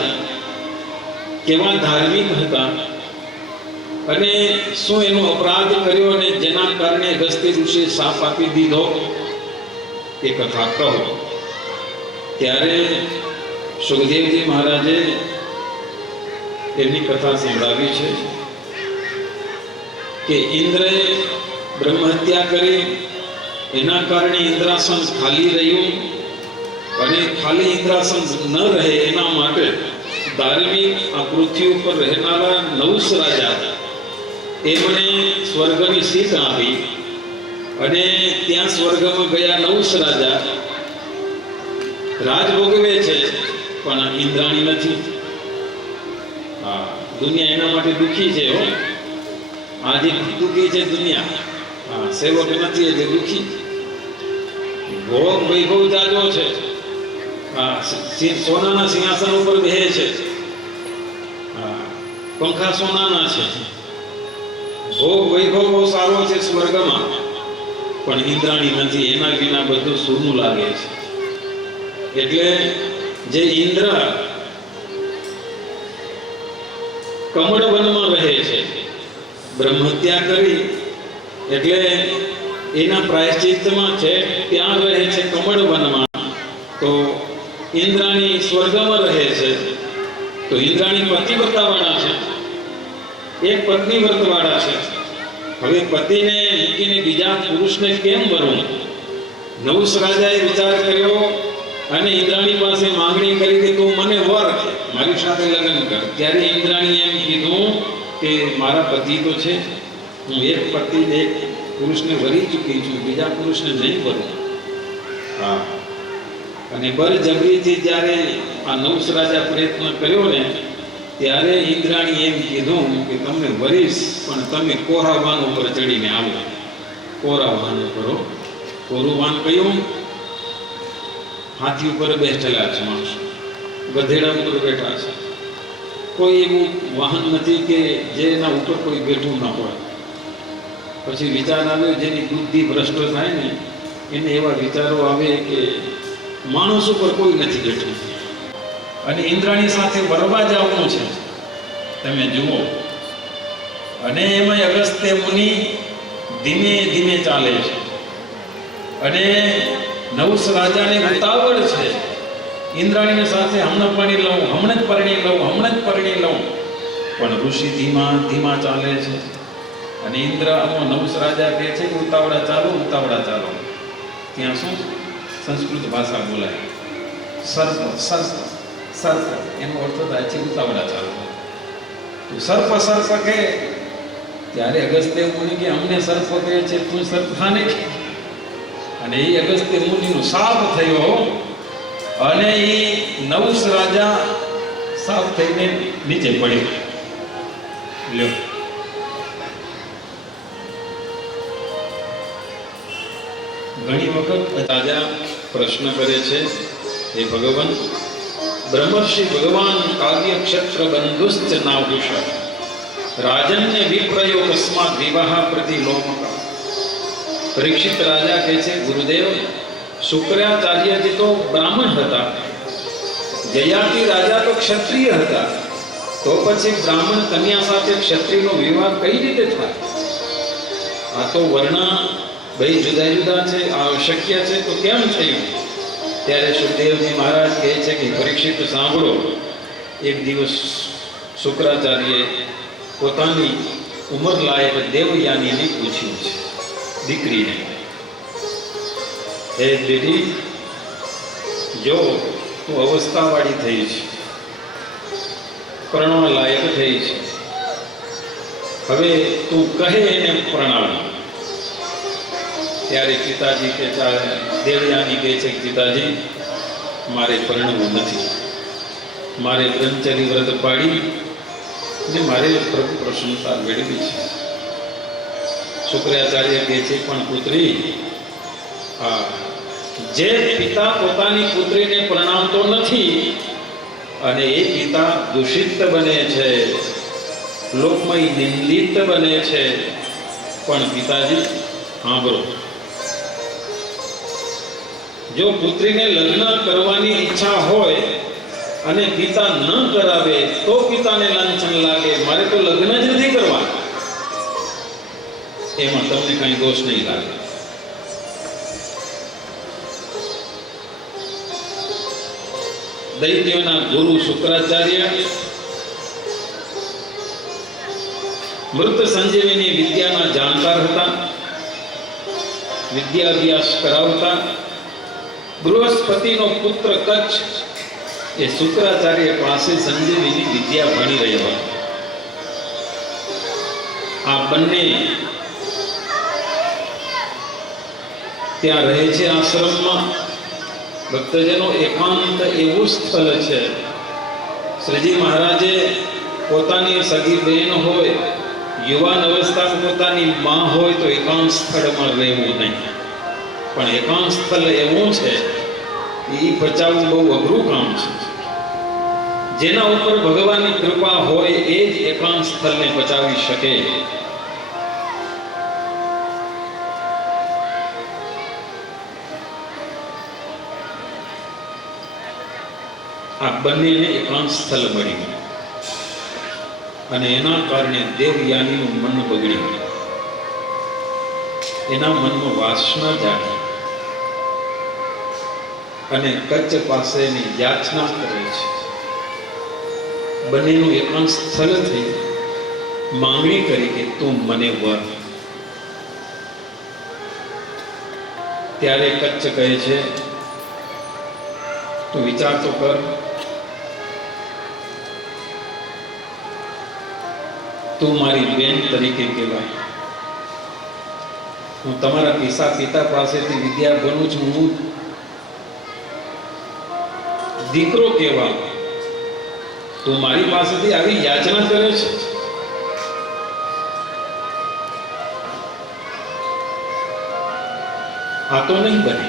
કેવા ધાર્મિક હતા અને શું એનો અપરાધ કર્યો અને જેના કારણે અગસ્ત્ય ઋષિએ શાપ આપી દીધો, એ કથા કહો. ત્યારે સુખદેવજી મહારાજે એમની કથા સંભળાવી છે કે ઇન્દ્રએ બ્રહ્મ હત્યા કરી, એના કારણે ઇન્દ્રાસન ખાલી રહ્યું અને ખાલી ઇન્દ્રાસન ન રહે એના માટે ધાર્મિક આ પૃથ્વી ઉપર રહેનારા નહુષ રાજા એમણે સ્વર્ગની સીટ આપી અને ત્યાં સ્વર્ગમાં ગયા નહુષ રાજા રાજ ભોગવે છે પણ ઇન્દ્રાણી નથી. હા, દુનિયા એના માટે દુઃખી છે. હો, આજે દુઃખી છે દુનિયા. હા, સેવક નથી એટલે દુઃખી. ભોગ વૈભવ જાજો છે. હા, સોનાના સિંહાસન ઉપર બેહે છે. હા, પંખા સોનાના છે. ભોગ વૈભવ બહુ સારો છે સ્વર્ગમાં, પણ ઇન્દ્રાણી નથી. એના વિના બધું સૂનું લાગે છે. એટલે જે ઇન્દ્ર કમળ વનમાં રહે છે, બ્રહ્મ હત્યા કરી એટલે એના પ્રાયશ્ચિત્તમાં છે ત્યાં રહે છે કમળ વનમાં. તો ઇન્દ્રાણી સ્વર્ગમાં રહે છે. તો ઇન્દ્રાણી પતિવ્રતાવાળા છે, એક પત્ની વ્રતવાળા છે. હવે પતિને મૂકીને બીજા પુરુષને કેમ વરવું? નહુષ રાજાએ વિચાર કર્યો અને ઇન્દ્રાણી પાસે માંગણી કરી કે તું મને વર, મારી સાથે લગ્ન કર. ત્યારે ઇન્દ્રાણીએ એમ કીધું કે મારા પતિ તો છે, હું એક પતિને એક પુરુષને વરી ચૂકી છું, બીજા પુરુષને નહીં વરું. હા, અને બળજબરીથી જ્યારે આ નહુષ રાજા પ્રયત્ન કર્યો ને ત્યારે ઇન્દ્રાણી એમ કીધું કે તમને વરીશ પણ તમે કોરા વાહન ઉપર ચડીને આવો. કોરા વાહન કરો. કોરું વાન કયું? હાથી ઉપર બેઠેલા છે માણસો, ગધેડા ઉપર બેઠા છે. કોઈ એવું વાહન નથી કે જેના ઉપર કોઈ બેઠું ના હોય. પછી વિચાર આવ્યો, જેની બુદ્ધિ ભ્રષ્ટ થાય ને એને એવા વિચારો આવે કે માણસ ઉપર કોઈ નથી બેઠું. અને ઇન્દ્રાણી સાથે વરવા જવાનું છે, તમે જુઓ. અને એમાં અગસ્ત્ય મુનિ ધીમે ધીમે ચાલે છે. અને નવસ રાજાને ઉતાવળ છે, ઇન્દ્રાણીની સાથે હમણાં પરણી લઉં, હમણાં જ પરણી લઉં, હમણાં જ પરણી લઉં. પણ ઋષિ ધીમા ધીમા ચાલે છે. અને ઇન્દ્ર નવસ રાજા કહે છે કે ઉતાવળા ચાલો, ઉતાવળા ચાલો. ત્યાં શું સંસ્કૃત ભાષા બોલાય, સર્પ સર્પ સર્પ, એનો અર્થ થાય છે ઉતાવળા ચાલો. સર્પ સર્પ કહે ત્યારે અગસ્ત્ય મુનિ કે અમને સર્પ કહે છે, તું સર્પ ખાને. અને એ અગસ્ત્ય મુનિનો શાપ થયો. અને એ નવસ રાજા સાફ થઈને નીચે પડ્યો. લ્યો, ઘણી વખત રાજા પ્રશ્ન કરે છે, હે ભગવાન, બ્રહ્મર્ષિ ભગવાન કાવ્ય ક્ષેત્ર બંધુશ્ચ નાભૂષ રાજન્ય વિપ્રયો કસ્માત વિવાહ પ્રતિ લોમકા. પરીક્ષિત રાજા કહે છે, ગુરુદેવ, શુક્રાચાર્યજી તો બ્રાહ્મણ હતા, જયાતિ રાજા તો ક્ષત્રિય હતા, તો પછી બ્રાહ્મણ કન્યા સાથે ક્ષત્રિયનો વિવાહ કઈ રીતે થાય? આ તો વર્ણ ભાઈ જુદા જુદા છે, આ અશક્ય છે, તો કેમ થયું? ત્યારે સુખદેવજી મહારાજ કહે છે કે પરીક્ષિત સાંભળો. એક દિવસ શુક્રાચાર્યએ પોતાની ઉંમર લાયક દેવયાનીને પૂછ્યું છે, દીકરીને, હે દીદી, જો તું અવસ્થાવાળી થઈ છે, પરણવા લાયક થઈ છે, હવે તું કહે એને પ્રણામ. ત્યારે પિતાજી કે દેવયાની કહે છે, પિતાજી, મારે પરણવું નથી, મારે બ્રહ્મચર્ય વ્રત પાડી ને મારે પ્રભુ પ્રસન્નતા મેળવી છે. શુક્રાચાર્ય કહે છે, પણ પુત્રી, હા, જે પિતા પોતાની પુત્રીને પરણાવતો નથી અને એ પિતા દૂષિત બને છે, લોકમય નિંદિત બને છે. પણ પિતાજી સાંભળો, જો પુત્રીને લગ્ન કરવાની ઈચ્છા હોય અને પિતા ન કરાવે તો પિતાને લાંછન લાગે, મારે તો લગ્ન જ નથી કરવા, એમાં તમને કઈ દોષ નહીં લાગે. દૈત્યોના ગુરુ શુક્રાચાર્ય મૃત સંજીવની વિદ્યાના જાણકાર હતા, વિદ્યાભ્યાસ કરાવતા. બૃહસ્પતિનો પુત્ર કચ્છ એ શુક્રાચાર્ય પાસે સંજીવની વિદ્યા ભણી રહ્યો હતો. આ બંને ત્યાં રહે છે આશ્રમમાં. ભક્તજનો, એકાંત એવું સ્થળ છે, શ્રીજી મહારાજે પોતાની સગી બહેન હોય, યુવાન અવસ્થામાં પોતાની માં હોય તો એકાંત સ્થળમાં રહેવું નહીં. પણ એકાંત સ્થળ એવું છે એ બચાવવું બહુ અઘરું કામ છે. જેના ઉપર ભગવાનની કૃપા હોય એ જ એકાંત સ્થળને બચાવી શકે. આ બંનેને એકાંત સ્થળ મળ્યું અને એના કારણે દેવયાનીનું મન બગડ્યું, એના મનમાં વાસના જાગી અને કચ્છ પાસેની યાચના કરે છે. બંનેનું એકાંત સ્થળ થઈ માંગણી કરી કે તું મને વર. ત્યારે કચ્છ કહે છે, તું વિચાર તો કર, તું મારી બેન તરીકે કહેવાય, હું તમારા પિતા પાસેથી વિદ્યા ભણું છું, હું દીકરો કહેવા, તું મારી પાસેથી આવી યાચના કરે છે? આ તો નહીં બને.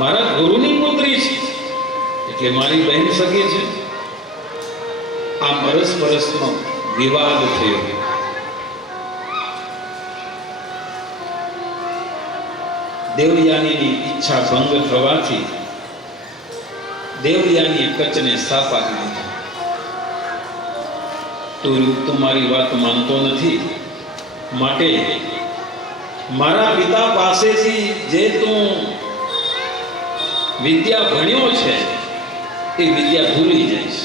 મારા ગુરુની પુત્રી છે એટલે મારી બહેન સગી છે. આ પરસ્પરસનો વિવાદ થયો. દેવયાનીની ઈચ્છા ભંગ થવાથી દેવયાનીએ કચ્છને સાપ આપી દીધો. તું મારી વાત માનતો નથી, માટે મારા પિતા પાસેથી જે તું વિદ્યા ભણ્યો છે એ વિદ્યા ભૂલી જઈશ.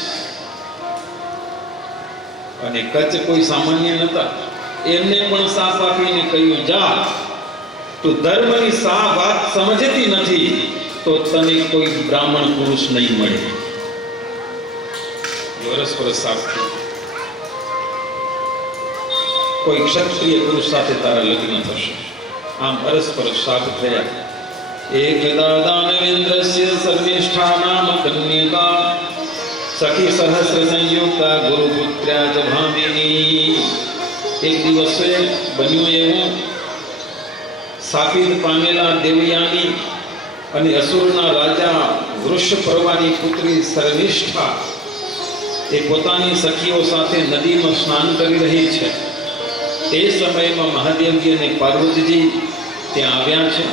અને કચ્છ કોઈ સામાન્ય નતા. એમને પણ સાપ આપીને કહ્યું, જા, તું ધર્મની સા વાત સમજતી નથી તો તને કોઈ બ્રાહ્મણ પુરુષ નહીં મળે. પરસ્પર સાપ કોઈ ક્ષત્રિય પુરુષ સાથે તારા લગ્ન થશે. આમ પરસ્પર શાપ થયા. એકદા દાનવેન્દ્રસ્ય સર્વેષ્ઠા નામ કન્યકા સખી સહસ્ર સંયુક્તા ગુરુપુત્ર્યા ચ ભામિની. એક દિવસે બન્યું એવું, શાપિત પામેલા દેવયાની અને અસુરના રાજા વૃષપર્વાની પુત્રી સર્વેષ્ઠા એ પોતાની સખીઓ સાથે નદીમાં સ્નાન કરી રહી છે. તે સમયમાં મહાદેવજી અને પાર્વતીજી ત્યાં આવ્યા છે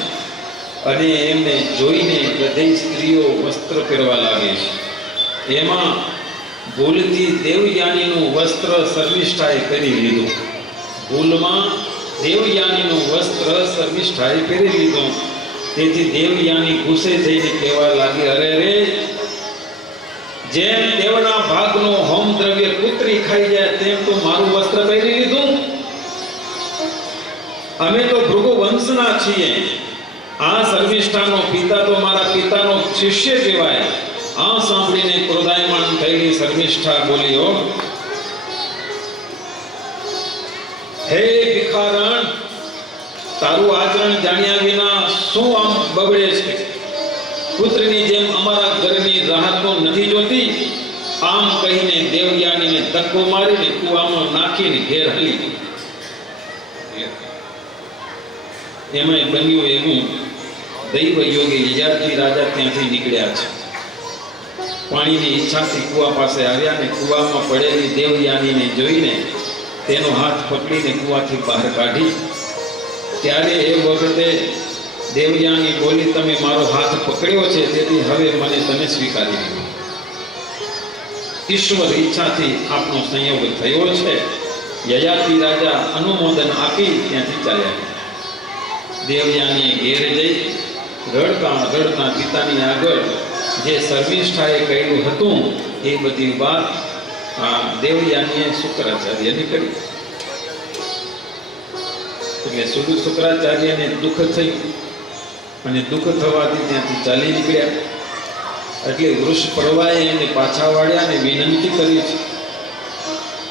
અને એમને જોઈને બધી સ્ત્રીઓ વસ્ત્ર પહેરવા લાગે છે. એમાં ભૂલથી દેવયાનીનું વસ્ત્ર શર્મિષ્ઠાએ પહેરી લીધું. ભૂલમાં દેવયાનીનું વસ્ત્ર શર્મિષ્ઠાએ પહેરી લીધું. તેથી દેવયાની ગુસ્સે થઈને કહેવા લાગી, અરે રે, જેમ દેવના ભાગનો હોમ દ્રવ્ય પુત્રી ખાઈ જાય તેમ તો મારું વસ્ત્ર પહેરી લીધું. અમે તો ભૃગુ વંશના છીએ. આ શર્મિષ્ઠાનો પિતા તો મારા પિતાનો શિષ્ય કહેવાય. આ સાંભળીને ક્રોધાયમાન થયેલી શર્મિષ્ઠા બોલ્યો, હે ભિખારણ, તારું આચરણ જાણ્યા વિના શું આમ બગડે છે? પુત્રની જેમ અમારા ઘરની રાહતો નથી જોતી? આમ કહીને દેવયાનીને ધક્કો મારીને કૂવામાં નાખીને ઘેર હલી. એમાં બન્યું એવું, દૈવ યોગી યજાતિ રાજા ત્યાંથી નીકળ્યા છે. પાણીની ઈચ્છાથી કૂવા પાસે આવ્યા ને કૂવામાં પડેલી દેવયાનીને જોઈને તેનો હાથ પકડીને કૂવાથી બહાર કાઢી. ત્યારે એ વખતે દેવયાની બોલી, તમે મારો હાથ પકડ્યો છે તેથી હવે મને તમે સ્વીકારી લો. ઈશ્વર ઈચ્છાથી આપનો સંયોગ થયો છે. યયાતિ રાજા અનુમોદન આપી ત્યાંથી ચાલ્યા. દેવયાનીએ ઘેર જઈ રડતા રડતા પિતાની આગળ જે શર્મિષ્ઠાએ કહ્યું હતું એ બધી વાત દેવયાનીએ શુક્રાચાર્યને કરી. એટલે શુક્રાચાર્યને દુઃખ થયું અને દુઃખ થવાથી ત્યાંથી ચાલી નીકળ્યા. એટલે વૃષપર્વાએ એને પાછા વાળ્યા અને વિનંતી કરી છે.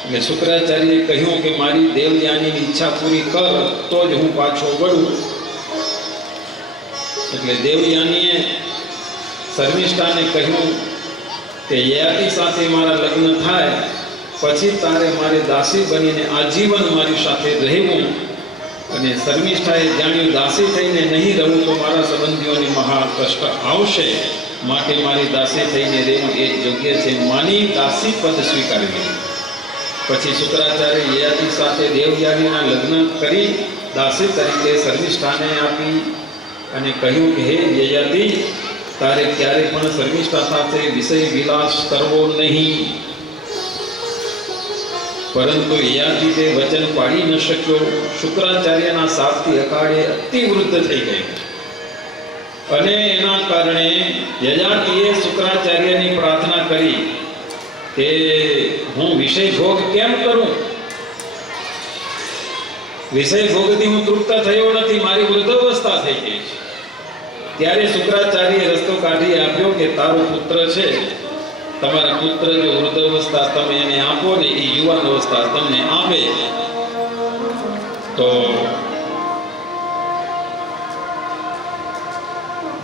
એટલે શુક્રાચાર્યએ કહ્યું કે મારી દેવયાનીની ઈચ્છા પૂરી કર તો જ હું પાછો વળું. એટલે દેવયાનીએ શર્મિષ્ઠાને કહ્યું કે યયાતિ સાથે મારા લગ્ન થાય પછી તારે મારી દાસી બનીને આજીવન મારી સાથે રહેવું. અને શર્મિષ્ઠાએ જાણ્યું દાસી થઈને નહીં રહું તો મારા સંબંધીઓને મહા કષ્ટ આવશે, માટે મારી દાસી થઈને રહેવું એ યોગ્ય છે. માની દાસી પદ સ્વીકારી લીધું. પછી શુક્રાચાર્ય યયાતિ સાથે દેવયાનીના લગ્ન કરી દાસી તરીકે શર્મિષ્ઠાને આપી અને કહ્યું કે હે યયાતિ, તારે ક્યારે પણ શર્મિષ્ઠા સાથે વિષય વિલાસ કરવો નહીં. પરંતુ યયાતિ તે વચન પાડી ન શક્યો. શુક્રાચાર્યના શાપથી અકાળે અતિવૃદ્ધ થઈ ગઈ અને એના કારણે યયાતિએ શુક્રાચાર્યની પ્રાર્થના કરી કે હું વિષય ભોગ કેમ કરું? વિષય ભોગથી હું તૃપ્ત થયો નથી, મારી વૃદ્ધાવસ્થા થઈ ગઈ છે. ત્યારે શુક્રાચાર્યએ રસ્તો કાઢી આપ્યો કે તારો પુત્ર છે, તમારા પુત્ર જો વૃદ્ધાવસ્થા તમે એને આપો ને એ યુવાન અવસ્થા તમને આપે તો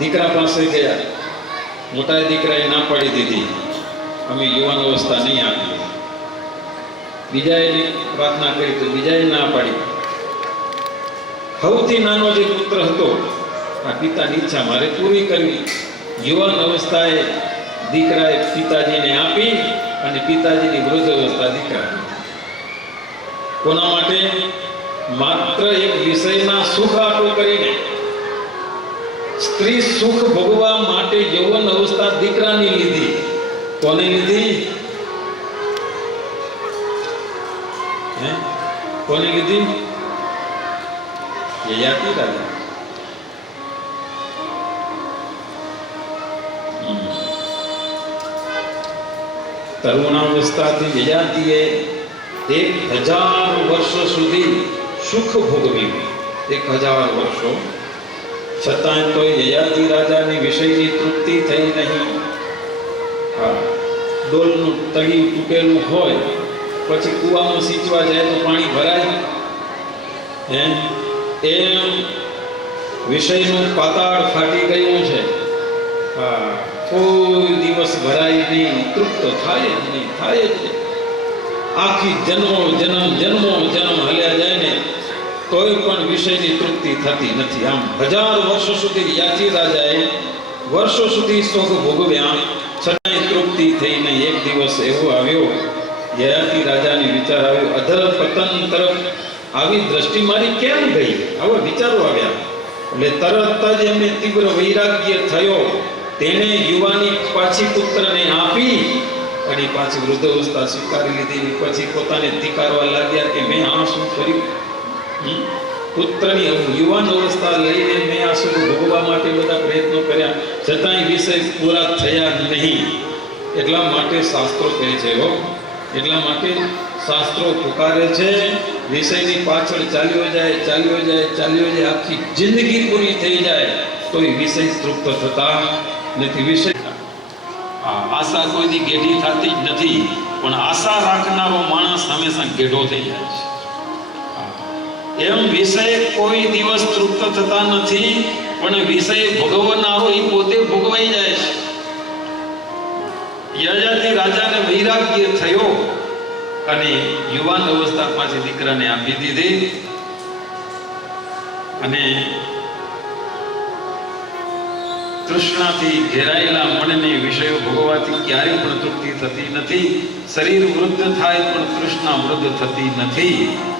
દીકરા પાસે ગયા. મોટા દીકરાએ ના પાડી દીધી, અમે યુવાન અવસ્થા નહીં આપી. બીજાએ પ્રાર્થના કરી તો બીજાએ ના પાડી. સૌથી નાનો જે પુત્ર હતો, આ પિતાની ઈચ્છા મારે પૂરી કરવી. યુવાન અવસ્થાએ દીકરાએ પિતાજીને આપી અને પિતાજીની વૃદ્ધ અવસ્થા દીકરા. કોના માટે? માત્ર એક વિષયના સુખ આટો કરીને. સ્ત્રી સુખ ભોગવા માટે યૌવન અવસ્થા દીકરાની લીધી. કોને લીધી? કોને લીધી? યયાતિ રાજા. તરુણાવસ્થાથી યયાતિએ 1000 વર્ષો સુધી સુખ ભોગવ્યું. 1000 વર્ષો છતાંય તો યયાતિ રાજાની વિષયની તૃપ્તિ થઈ નહીં. ડોલનું તળિયું તૂટેલું હોય, પછી કૂવામાં સિંચવા જાય તો પાણી ભરાય? એમ વિષયનું પાતાળ ફાટી ગયું છે. કોઈ દિવસ ભરાય નહીં, તૃપ્ત થાય જ નહીં, થાય જ નહીં. આખી જન્મો જન્મ હલ્યા જાય ને તોય પણ વિષયની તૃપ્તિ થતી નથી. આમ 1000 વર્ષો સુધી યાચી રાજાએ વર્ષો સુધી સુખ ભોગવ્યા, છતાંય તૃપ્તિ થઈ નહીં. એક દિવસ એવો આવ્યો, યયાતિ રાજાને વિચાર આવ્યો, અધર પતન તરફ આવી દ્રષ્ટિ મારી કેમ ગઈ? આવા વિચારો આવ્યા. એટલે તરત જ એમને તીવ્ર વૈરાગ્ય થયો. તેને યુવાની પાછી પુત્રને આપી અને પાછી વૃદ્ધાવસ્થા સ્વીકારી લીધી. પછી પોતાને ધિક્કારવા લાગ્યા કે મેં આ શું કર્યું? પુત્રની યુવાન અવસ્થા લઈને મેં આ સુખ ભોગવવા માટે બધા પ્રયત્નો કર્યા, છતાંય વિષય પૂરા થયા નહીં. એટલા માટે શાસ્ત્રો કહે છે, એટલા માટે શાસ્ત્રો પુકારે છે, વિષયની પાછળ ચાલ્યો જાય, આખી જિંદગી પૂરી થઈ જાય તો એ વિષય તૃપ્ત થતા નથી. વિષય આશા કોઈની ગેઢી થતી જ નથી, પણ આશા રાખનારો માણસ હંમેશા ગેઢો થઈ જાય છે. એમ વિષય કોઈ દિવસ તૃપ્ત થતા નથી, પણ વિષય ભોગવનારો એ પોતે ભોગવાઈ જાય છે. યયાતિ રાજાને વૈરાગ્ય થયો અને યુવાન અવસ્થા પાછી દીકરાને આપી દીધી. અને તૃષ્ણાથી ઘેરાયેલા મનને વિષયો ભોગવવાથી ક્યારેય પણ તૃપ્તિ થતી નથી. શરીર વૃદ્ધ થાય પણ તૃષ્ણા વૃદ્ધ થતી નથી.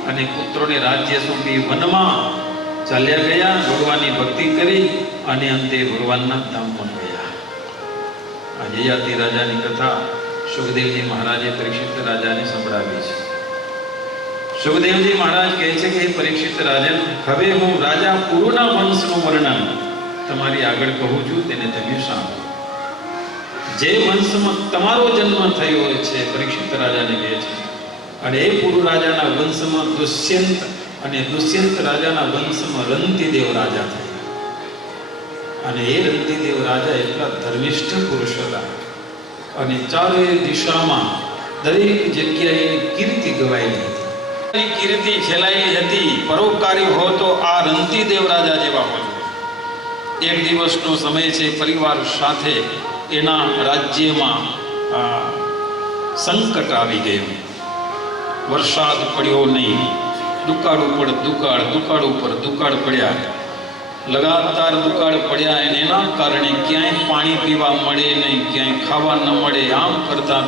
અને પુત્રોને રાજ્ય સોંપી વનમાં ચાલ્યા ગયા, ભગવાનની ભક્તિ કરી અને અંતે ભગવાનના ધામમાં ગયા. આ યયાતિ રાજાની કથા સુખદેવજી મહારાજે પરીક્ષિત રાજાને સંભળાવી છે. સુખદેવજી મહારાજ કહે છે કે પરીક્ષિત રાજન, હવે હું રાજા પુરુના વંશનું વર્ણન તમારી આગળ કહું છું, તેને તમે સાંભળો. જે વંશમાં તમારો જન્મ થયો છે, પરીક્ષિત રાજાને કહે છે, અને એ પુરુ રાજાના વંશમાં દુષ્યંત, અને દુષ્યંત રાજાના વંશમાં રંતિદેવ રાજા થયા. અને એ રંતિદેવ રાજા એટલા ધર્મિષ્ઠ પુરુષ હતા અને ચારે દિશામાં દરેક જગ્યાએ કીર્તિ ગવાયેલી હતી. કીર્તિ ફેલાયેલી હતી. પરોપકારી હો તો આ રંતિદેવ રાજા જેવા હોય. એક દિવસનો સમય છે, પરિવાર સાથે એના રાજ્યમાં સંકટ આવી ગયું. વરસાદ પડ્યો નહીં, દુકાળ ઉપર દુકાળ પડ્યા, લગાતાર દુકાળ પડ્યા. અને એના કારણે ક્યાંય પાણી પીવા મળે નહીં, ક્યાંય ખાવા ન મળે. આમ કરતા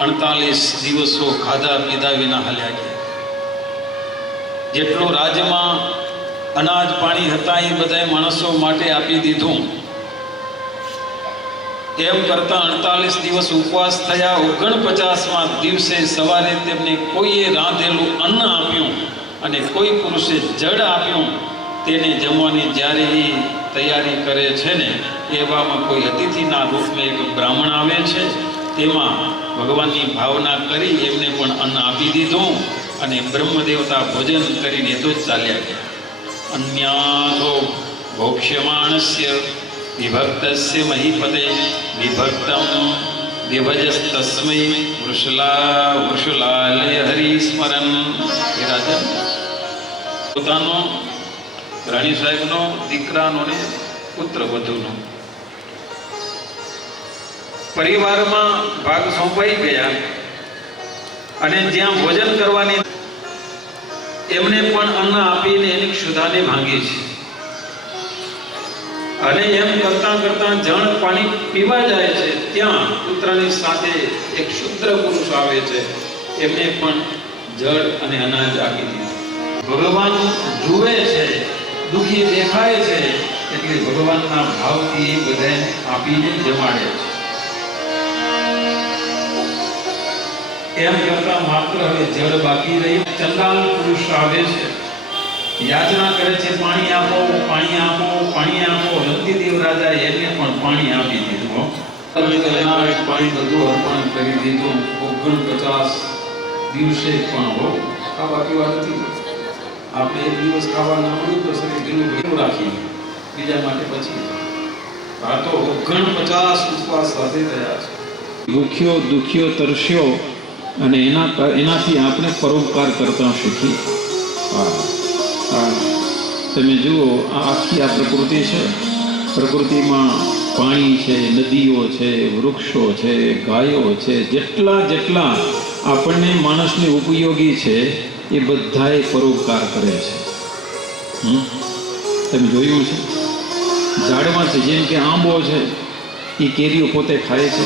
48 દિવસો ખાધા પીધા વિના હાલ્યા ગયા. જેટલું રાજ્યમાં અનાજ પાણી હતા એ બધા માણસો માટે આપી દીધું. એમ કરતા 48 દિવસ ઉપવાસ થયા. 49મા દિવસે સવારે તેમને કોઈએ રાંધેલું અન્ન આપ્યું અને કોઈ પુરુષે જળ આપ્યું. તેને જમવાની જ્યારે એ તૈયારી કરે છે ને, એવામાં કોઈ અતિથિના રૂપમાં એક બ્રાહ્મણ આવે છે. તેમાં ભગવાનની ભાવના કરી એમને પણ અન્ન આપી દીધું અને બ્રહ્મદેવતા ભોજન કરીને તો ચાલ્યા ગયા. અન્યાથો ભોક્ષ્યમાણસ્ય વિભક્તસ્ય મહીપતે વિભક્તમ વિભજસ્તસ્મૈ વૃષલાલય હરિસ્મરન. એ રાજા પોતાનો રાણી સાહેબનો દીકરાનો ને પુત્ર વધુનો પરિવારમાં ભાગ સોંપાઈ ગયા. અને જ્યાં ભોજન કરવાની એમને પણ અન્ન આપીને એની ક્ષુધાને ભાંગી છે. અને એમ કરતા કરતા જળ પાણી પીવા જાય છે, ત્યાં પુત્રની સાથે એક શુદ્ર પુરુષ આવે છે, એમને પણ જળ અને અનાજ આપી દીધું. ભગવાન જુએ છે, દુઃખી દેખાય છે, એટલે ભગવાનના ભાવથી બધાને આપીને જમાડે છે. એમ કરતા માત્ર હવે જળ બાકી રહ્યું. ચંડાલ પુરુષ આવે છે, યાચના કરે છે, પાણી આપો, પાણી આપો, પાણી આપો. નંદીદેવ રાજા એમને પણ પાણી આપી દીધું. પાણી બધું અર્પણ કરી દીધું. 49 દિવસે પણ ખાવા પીવા નથી. આપણે એક દિવસ ખાવા ના મળ્યું તો શરીર ઢીલું ભેગું રાખી બીજા માટે પછી આ તો 49 ઉપવાસ સાથે રહ્યા છે. ભૂખ્યો દુખ્યો તરસ્યો અને એનાથી આપણે પરોપકાર કરતા શીખી. તમે જુઓ, આ આખી આ પ્રકૃતિ છે. પ્રકૃતિમાં પાણી છે, નદીઓ છે, વૃક્ષો છે, ગાયો છે, જેટલા આપણને માણસને ઉપયોગી છે એ બધાએ પરોપકાર કરે છે. તમે જોયું છે, ઝાડમાં છે, જેમ કે આંબો છે, એ કેરીઓ પોતે ખાય છે,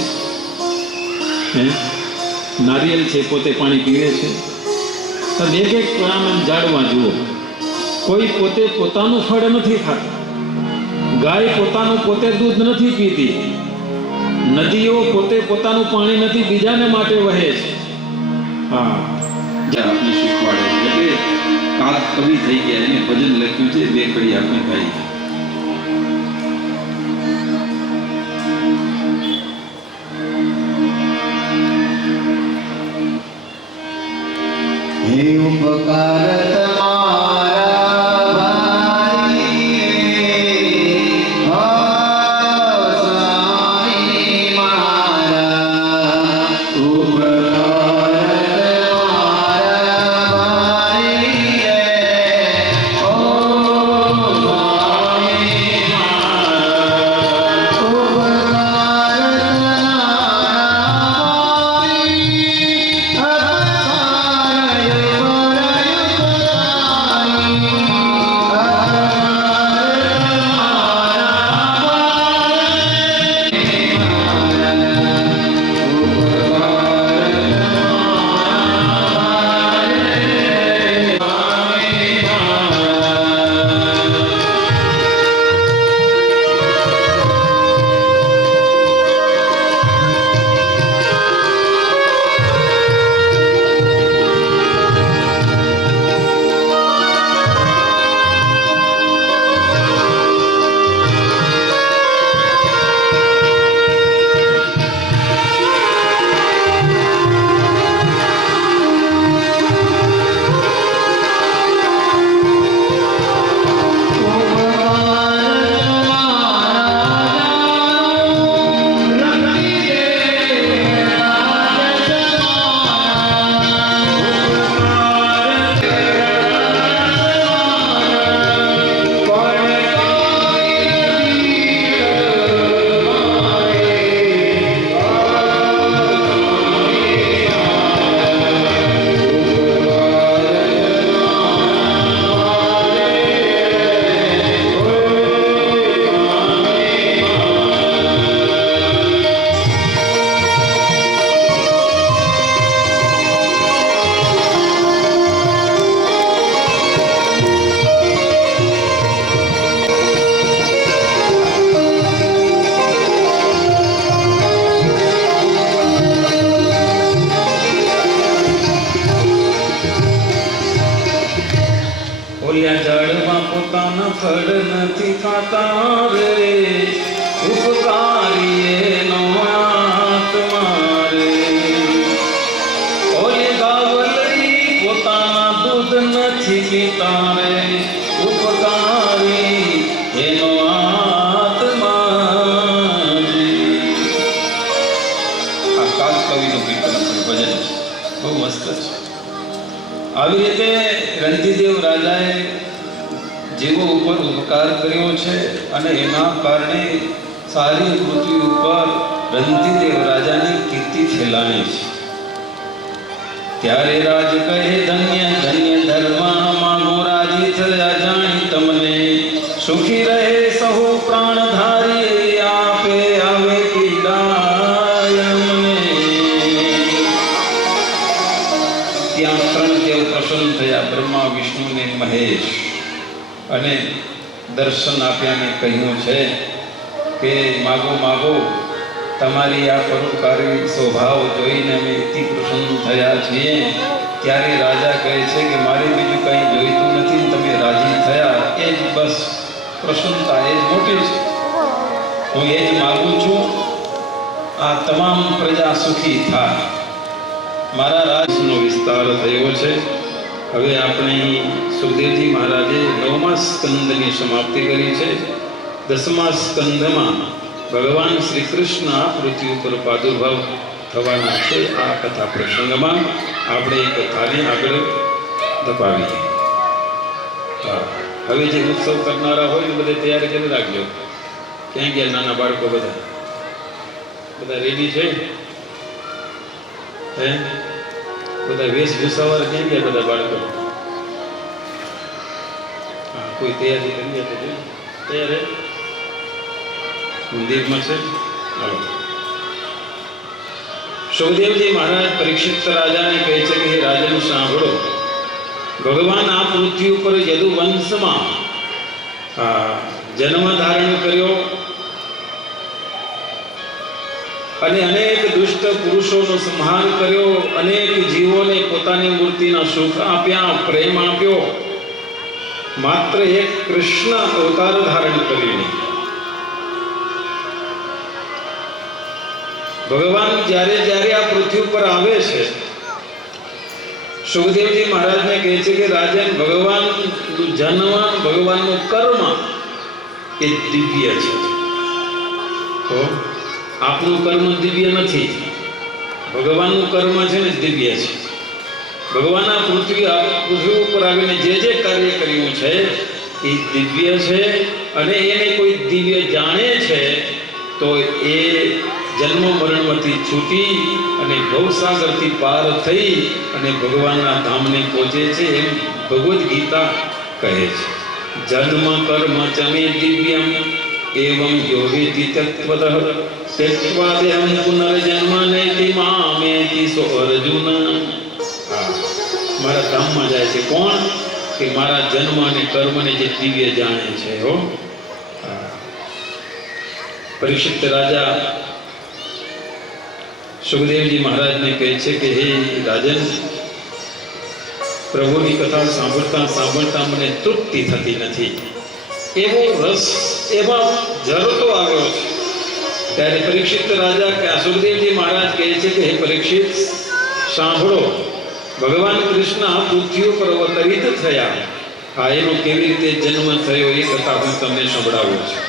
નારિયેલ છે, પોતે પાણી પીવે છે. તમે એક ઝાડમાં જુઓ, કોઈ પોતે પોતાનું ફળ નથી ખાતું. ગાય પોતે દૂધ નથી પીતી. નદીઓ પોતે પોતાનું પાણી નથી, બીજાને માટે વહે છે. આપને શીખવાડે છે. એટલે કાક કવિ થઈ ગયા, એને ભજન લખ્યું છે, 2 કડી આપણે ગાઈ. હે ઉપકાર ફળ નથી ખાતા રે, ઉપકારી એનો આત્મા રે. ઓલી ગાવલરી પોતાના દૂધ નથી પીતા રે, ઉપકારી એનો આત્મા રે. આ કાક કવિનું કીર્તન ભજન છે, બહુ મસ્ત છે. આવી રીતે રણજીદેવ રાજાએ જીવો ઉપર ઉપકાર કર્યો છે અને એના કારણે સારી પૃથ્વી ઉપર રણજીદેવ રાજાની કીર્તિ ફેલાણી છે. ત્યારે રાજ કહે ધન્ય ધન્ય ધર્મા થયા બ્રહ્મા વિષ્ણુ ને મહેશ અને દર્શન આપ્યા ને કહ્યું છે કે માગો માગો, તમારી આ પરોપકારી સ્વભાવ જોઈને અમે અતિ પ્રસન્ન થયા છીએ. ત્યારે રાજા કહે છે કે મારે બીજું કંઈ જોઈતું નથી, તમે રાજી થયા એ જ બસ પ્રસન્નતા, એ જ મોટી છે. હું એ જ માગું છું, આ તમામ પ્રજા સુખી થાય. મારા રાજનો વિસ્તાર થયો છે. હવે આપણે સુખદેવજી મહારાજે 9મા સ્કંદની સમાપ્તિ કરી છે. 10મા સ્કંદમાં ભગવાન શ્રી કૃષ્ણ આ પૃથ્વી ઉપર પ્રાદુર્ભાવ થવાના છે. આ કથા પ્રસંગમાં આપણે એ કથાને આગળ ધપાવીએ. હવે જે ઉત્સવ કરનારા હોય ને બધે તૈયારી કરી રાખજો. ક્યાં ગયા નાના બાળકો? બધા રેડી છે? હે, બધા વેશભૂષાવાળા ક્યાં ગયા બધા બાળકો? હા, કોઈ તૈયારી કરી ગયા તો તૈયાર મંદિરમાં છે. હાલો. સુખદેવજી મહારાજ પરીક્ષિત રાજાને કહે છે કે હે રાજન સાંભળો, ભગવાન આ પૃથ્વી ઉપર યદુવંશમાં જન્મ ધારણ કર્યો અને અનેક દુષ્ટ પુરુષોનો સંહાર કર્યો, અનેક જીવોને પોતાની મૂર્તિના સુખ આપ્યા, પ્રેમ આપ્યો, માત્ર એક કૃષ્ણ અવતાર ધારણ કરીને. ભગવાન જ્યારે જ્યારે આ પૃથ્વી ઉપર આવે છે, સુખદેવજી મહારાજને કહે છે કે રાજન, ભગવાનનું જન્મ, ભગવાનનું કર્મ એ દિવ્ય છે. તો આપણું કર્મ દિવ્ય નથી, ભગવાનનું કર્મ છે ને દિવ્ય છે. ભગવાન આ પૃથ્વી ઉપર આવીને જે જે કાર્ય કર્યું છે એ દિવ્ય છે. અને એને કોઈ દિવ્ય જાણે છે તો એ જન્મ મરણમાંથી છૂટી અને ભવસાગરથી પાર થઈ અને ભગવાનના ધામને પહોંચે છે, એમ ભગવદ્ ગીતા કહે છે. જન્મ કર્મ ચમે દિવ્યમ એવં યોગેતિ તત્વતઃ त्यक्त्वा देहं पुनर्जन्म नैति मामेति સો અર્જુન. મારા ધામમાં જાય છે કોણ? કે મારા જન્મ અને કર્મને જે દિવ્ય જાણે છે. હો, પરીક્ષિત રાજા સુખદેવજી મહારાજને કહે છે કે હે રાજન, પ્રભુની કથા સાંભળતા સાંભળતા મને તૃપ્તિ થતી નથી. એવો રસ, એમાં ઝરતો આવ્યો છે. ત્યારે પરીક્ષિત રાજા કે સુખદેવજી મહારાજ કહે છે કે હે પરીક્ષિત, સાંભળો, ભગવાન કૃષ્ણ આ પૃથ્વી ઉપર અવતરિત થયા. એનો કેવી રીતે જન્મ થયો એ કથા હું તમને સંભળાવું છું.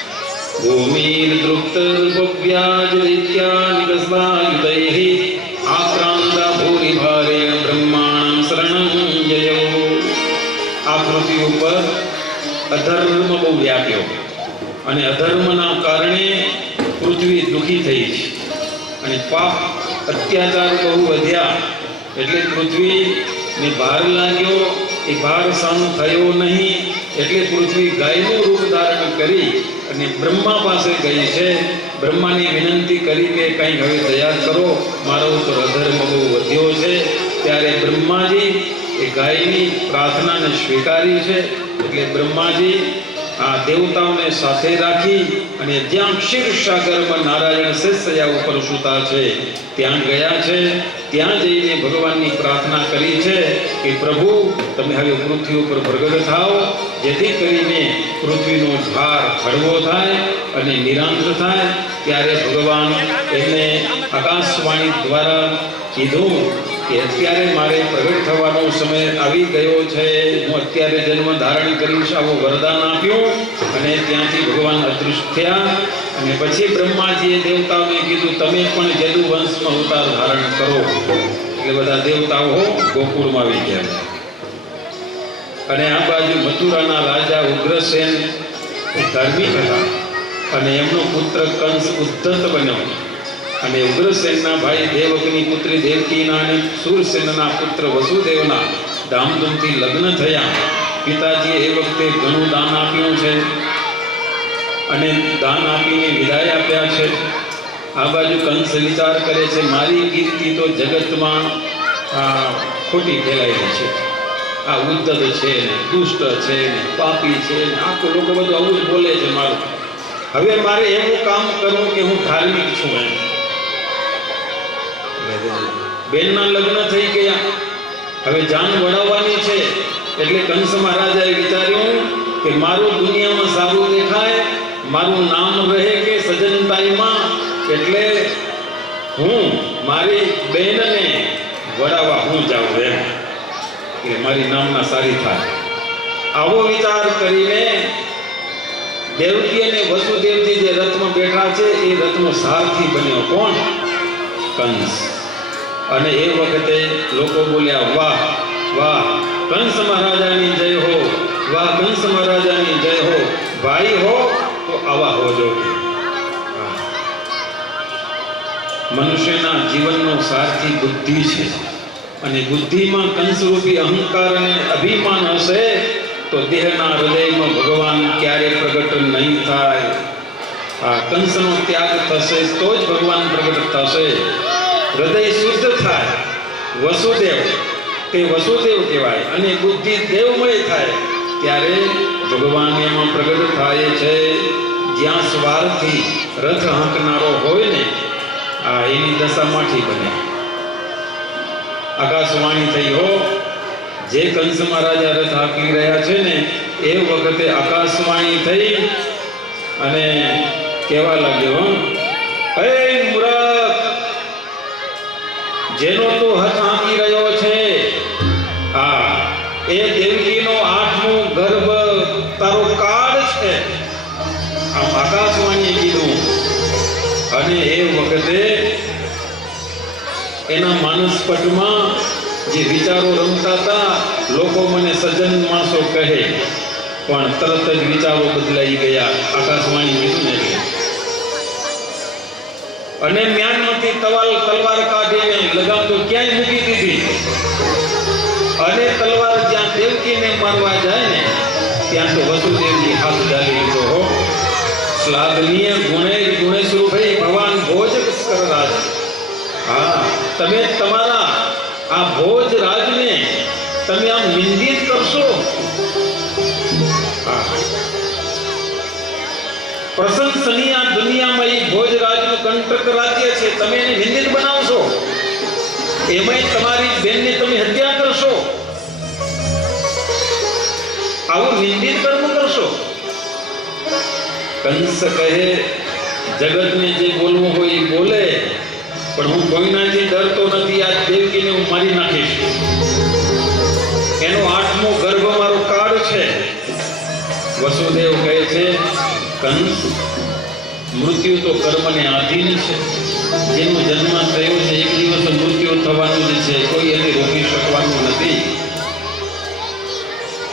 ભૂમિર દૃપ્તર્ભવ્યાજ દૈત્યા નિગસ્વાયુધૈઃ આક્રાંતા ભૂરિ ભારે બ્રહ્માણં શરણં જયો. આ પૃથ્વી ઉપર અધર્મ બહુ વ્યાપ્યો અને અધર્મના કારણે પૃથ્વી દુઃખી થઈ છે અને પાપ અત્યાચાર બહુ વધ્યા. એટલે પૃથ્વીને ભાર લાગ્યો, એ ભાર સહન થયો નહીં. એટલે પૃથ્વી ગાયનું રૂપ ધારણ કરી અને બ્રહ્મા પાસે ગઈ છે. બ્રહ્માની વિનંતી કરી કે કંઈ હવે દયા કરો, મારા ઉપર અધર્મ બહુ વધ્યો છે. ત્યારે બ્રહ્માજી એ ગાયની પ્રાર્થનાને સ્વીકારી છે. એટલે બ્રહ્માજી આ દેવતાઓને સાથે રાખી અને જ્યાં ક્ષીરસાગરમાં નારાયણ શેષશૈયા ઉપર સૂતા છે ત્યાં ગયા છે. ત્યાં જઈને ભગવાનની પ્રાર્થના કરી છે કે પ્રભુ, તમે હવે પૃથ્વી ઉપર પ્રગટ થાઓ, જેથી કરીને પૃથ્વીનો ભાર હળવો થાય અને નિરાંત થાય. ત્યારે ભગવાન એમને આકાશવાણી દ્વારા કીધું કે અત્યારે મારે પ્રગટ થવાનો સમય આવી ગયો છે, હું અત્યારે જન્મ ધારણ કરીશ, આવું વરદાન આપ્યું. અને ત્યાંથી ભગવાન અદૃશ્ય થયા. અને પછી બ્રહ્માજીએ દેવતાઓને કીધું, તમે પણ યદુવંશનો અવતાર ધારણ કરો. એટલે બધા દેવતાઓ ગોકુળમાં આવી ગયા. અને આ બાજુ મથુરાના રાજા ઉગ્રસેન ધાર્મિક હતા અને એમનો પુત્ર કંસ ઉદ્ધત બન્યો. અને ઉગ્રસેનના ભાઈ દેવકની પુત્રી દેવકીના અને શૂરસેનના પુત્ર વસુદેવના ધામધૂમથી લગ્ન થયા. પિતાજીએ એ વખતે ઘણું દાન આપ્યું છે અને દાન આપીને વિદાય આપ્યા છે. આ બાજુ કંસ વિચાર કરે છે, મારી કીર્તિ તો જગતમાં ખોટી ફેલાયેલી છે આ ઉદ્ધત છે ને, દુષ્ટ છે ને, પાપી છે ને, આ તો લોકો બધું આવું જ બોલે છે મારું. હવે મારે એવું કામ કરવું કે હું ધાર્મિક છું એમ. બેનના લગ્ન થઈ ગયા, હવે જાન વળાવવાની છે, એટલે કંસ મહારાજાએ વિચાર્યું કે મારું દુનિયામાં સારું દેખાય, મારું નામ રહે કે સજનતાઈમાં, એટલે હું મારી બહેનને વળાવવા હું જાઉં એમ, એટલે મારી નામના સારી થાય. આવો વિચાર કરીને દેવકી અને વસુદેવજી જે રથમાં બેઠા છે એ રથનો સારથી બન્યો કોણ? કંસ. અને એ વખતે લોકો બોલ્યા વાહ વાહ, કંસ મહારાજાની જય હો, વાહ કંસ મહારાજાની જય હો, ભાઈ હો તો આવા હોજો. મનુષ્યના જીવનનો સારથી બુદ્ધિ છે, અને બુદ્ધિમાં કંસરૂપી અહંકાર અને અભિમાન હશે તો દેહના હૃદયમાં ભગવાન ક્યારે પ્રગટ નહીં થાય. આ કંસનો ત્યાગ થશે તો જ ભગવાન પ્રગટ થશે. હૃદય શુદ્ધ થાય, વસુદેવ તે વસુદેવ કહેવાય, અને બુદ્ધિ દેવમય થાય ત્યારે ભગવાન એમાં પ્રગટ થાય છે. જ્યાં સ્વાર્થી રથ હાંકનારો હોય ને, આ એની દશા માઠી બને. આકાશવાણી થઈ હો, જે કંસ મહારાજા રથ હાંકી રહ્યા છે ને એ વખતે આકાશવાણી થઈ અને કહેવા લાગ્યો, હે મૂરખ, જેનો તું હાથ હાંકી રહ્યો છે, હા એ દેવકીનો 8મો ગર્ભ તારો કાળ છે. આમ આકાશવાણીએ કીધું. અને એ વખતે એના માનસપટમાં જે વિચારો રમતા હતા, લોકો મને સજ્જન માણસો કહે, પણ તરત જ વિચારો બદલાઈ ગયા. આકાશવાણી કીધું ને એટલે. અને મ્યાનમાંથી તલવાર કાઢીને લગામ તો ક્યાંય મૂકી દીધી, અને તલવાર જ્યાં દેવકીને મારવા જાય ને ત્યાં તો વસુદેવજી હાથ ડાલી લીધો હો. શ્લાઘનીય ગુણેશ્વર ભાઈ ભગવાન ભોજ કરરાજ. હા, તમે તમારા આ ભોજ રાજને તમે આમ નિંદિત કરશો. હા, પ્રશંસનીય દુનિયામાં એ ભોજ રાજનું કંટક રાજ્ય છે, તમે એને નિંદિત બનાવશો, એમાંય તમારી બેનની તમે હત્યા કરશો, આવું નિંદિત કર્મ કરશો. કંસ કહે, જગતને જે બોલવું હોય એ બોલે, પણ હું કોઈનાથી ડરતો નથી. આ દેવકીને હું મારી નાખીશ. એનો 8મો ગર્ભ મારો કાળ છે. વસુદેવ કહે છે, કંસ, મૃત્યુ તો કર્મને આધીન છે. જેનો જન્મ થયો છે એક દિવસ મૃત્યુ થવાનું જ છે, કોઈ એને રોકી શકવાનું નથી.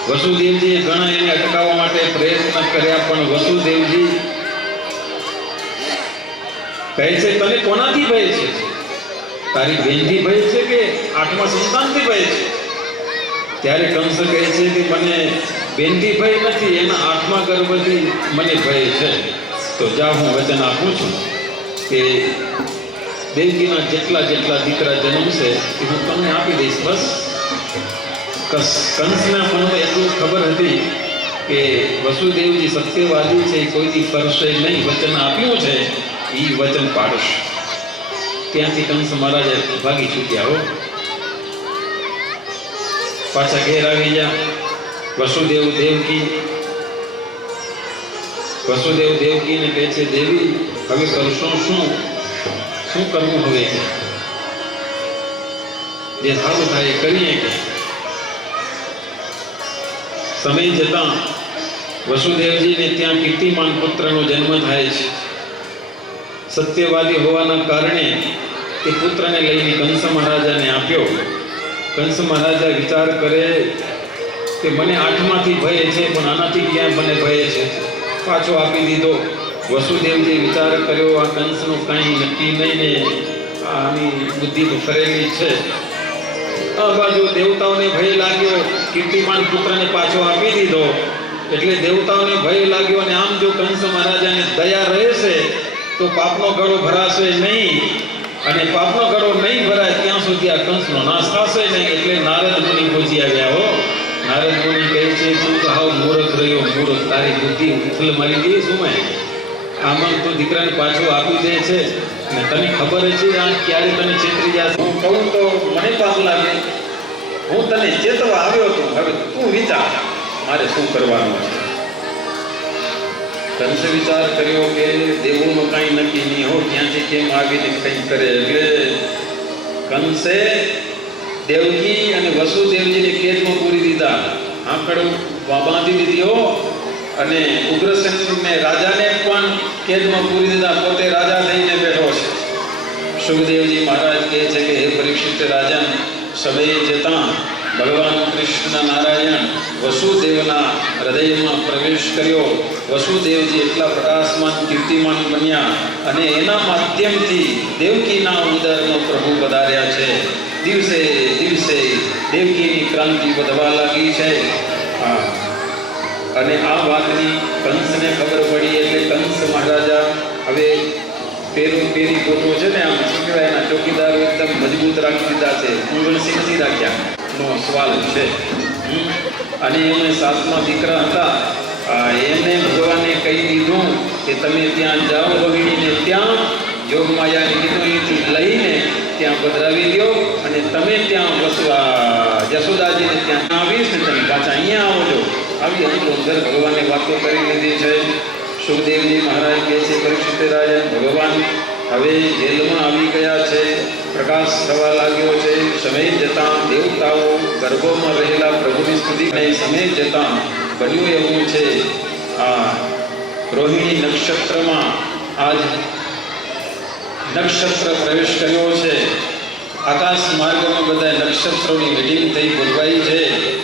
વસુદેવજીએ ઘણા એને અટકાવવા માટે પ્રયત્ન કર્યા, પણ વસુદેવજી કહે છે, તને કોનાથી ભય છે? તારી બેનથી ભય છે કે 8મા સંતાનથી ભય છે? ત્યારે કંસ કહે છે કે મને બેનથી ભય નથી, એના 8મા ગર્ભથી મને ભય છે. તો જા, હું વચન આપું છું કે દેવકીના જેટલા દીકરા જન્મશે એ હું તમને આપી દઈશ. બસ. કંસના મનમાં એટલું ખબર હતી કે વસુદેવજી સત્યવાદી છે, કોઈથી કરશે નહીં. વચન આપ્યું છે એ વચન પાડશે. ત્યાંથી કંસ મહારાજે ભાગી છૂટ્યા હો. પાછા ઘેર આવી ગયા. વસુદેવ દેવકીને કહે છે, દેવી હવે કરશો શું કરવું? હવે જે સારું થાય એ કરીએ. કે સમય જતા વસુદેવજીને ત્યાં કીર્તિમાન પુત્રનો જન્મ થાય છે. સત્યવાદી હોવાના કારણે એ પુત્રને લઈને કંસ મહારાજાને આપ્યો. કંસ મહારાજા વિચાર કરે કે મને 8માંથી ભય છે, પણ આનાથી ક્યાં મને ભય છે? પાછો આપી દીધો. વસુદેવજી વિચાર કર્યો, આ કંસનું કાંઈ નક્કી નહીં ને, આની બુદ્ધિ તો ફરેલી છે. આ બાજુ દેવતાઓને ભય લાગ્યો, કીર્તિમાન પુત્રને પાછો આપી દીધો, એટલે દેવતાઓને ભય લાગ્યો. અને આમ જો કંસ મહારાજાને દયા રહેશે તો પાપનો ગળો ભરાશે નહીં, અને પાપનો ગળો નહીં ભરાય ત્યાં સુધી આ કંસનો નાશ થશે નહીં. એટલે નારદ મુનિ પહોંચી આવ્યા હો. તારી બુદ્ધિ ઉથલ મારી ગઈ શું મેં આમાં તો દીકરાને પાછું આપી દે છે ને તને ખબર છે આ ક્યારે તને છેતરી જશે હું કહું તો મને પાપ લાગે હું તને ચેતવા આવ્યો હતો હવે તું વિચાર મારે શું કરવાનું છે કંસે વિચાર કર્યો કે દેવોનું કાંઈ નક્કી નહીં હો ક્યાંથી કેમ આવીને કંઈ કરે એટલે કંસે દેવકી અને વસુદેવજીને કેદમાં પૂરી દીધા આંકડો બાંધી દીધી હો અને ઉગ્રસેનને રાજાને પણ કેદમાં પૂરી દીધા પોતે રાજા થઈને બેઠો છે સુખદેવજી મહારાજ કહે છે કે હે પરીક્ષિત રાજન સમયે જતાં ભગવાન કૃષ્ણ નારાયણ વસુદેવના હૃદયમાં પ્રવેશ કર્યો વસુદેવજી એટલા પ્રકાશમાન કીર્તિમાન બન્યા અને એના માધ્યમથી દેવકીના ઉદરમાં પ્રભુ પધાર્યા છે દિવસે દિવસે દેવકીની ક્રાંતિ વધવા લાગી છે અને આ વાતની કંસને ખબર પડી એટલે કંસ મહારાજા હવે પેરી પોતો છે ને આમ શું કહેવાય એના ચોકીદારો એકદમ મજબૂત રાખી દીધા છે કુંવરસિંહ નથી રાખ્યા નો સવાલ છે અને એમને સાતમા દીકરા હતા એમને ભગવાને કહી દીધું કે તમે ત્યાં જાઓ રોહિણીને ત્યાં યોગ માયાને કીધું અહીંથી લઈને ત્યાં પધરાવી દો અને તમે ત્યાં જશોદાજીને ત્યાં આવીશ ને તમે પાછા અહીંયા આવો છો આવી અંદર ભગવાને વાતો કરી લીધી છે સુખદેવજી મહારાજ કહે છે પરીક્ષિત રાજન ભગવાન હવે જેલમાં આવી ગયા છે પ્રકાશ થવા લાગ્યો છે સમય જતાં દેવતાઓ ગર્ભમાં રહેલા પ્રભુની સ્તુતિ અને સમય જતાં બન્યું એવું છે આ રોહિણી નક્ષત્રમાં આજ નક્ષત્ર પ્રવેશ કર્યો છે આકાશ માર્ગમાં બધા નક્ષત્રોની મીટિંગ થઈ બોલવાઈ છે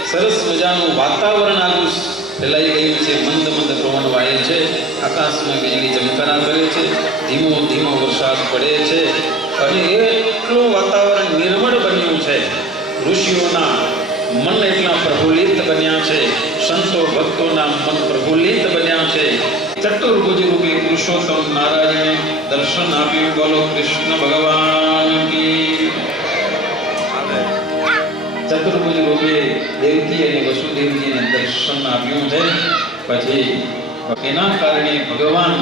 સરસ મજાનું વાતાવરણ આગળ ફેલાઈ ગયું છે મંદ મંદ પવન વાય છે આકાશમાં વીજળી ચમકારા કરે છે ધીમો ધીમો વરસાદ પડે છે અને એટલું વાતાવરણ નિર્મળ બન્યું છે ઋષિઓના મન એટલા પ્રફુલ્લિત બન્યા છે સંતો ભક્તોના મન પ્રફુલ્લિત બન્યા છે ચતુર્ભુજ રૂપી પુરુષોત્તમ નારાયણે દર્શન આપ્યું બોલો કૃષ્ણ ભગવાન કી ચતુર્ભુજ રૂપે દેવકી અને વસુદેવજીને દર્શન આપ્યું છે પછી એના કારણે ભગવાન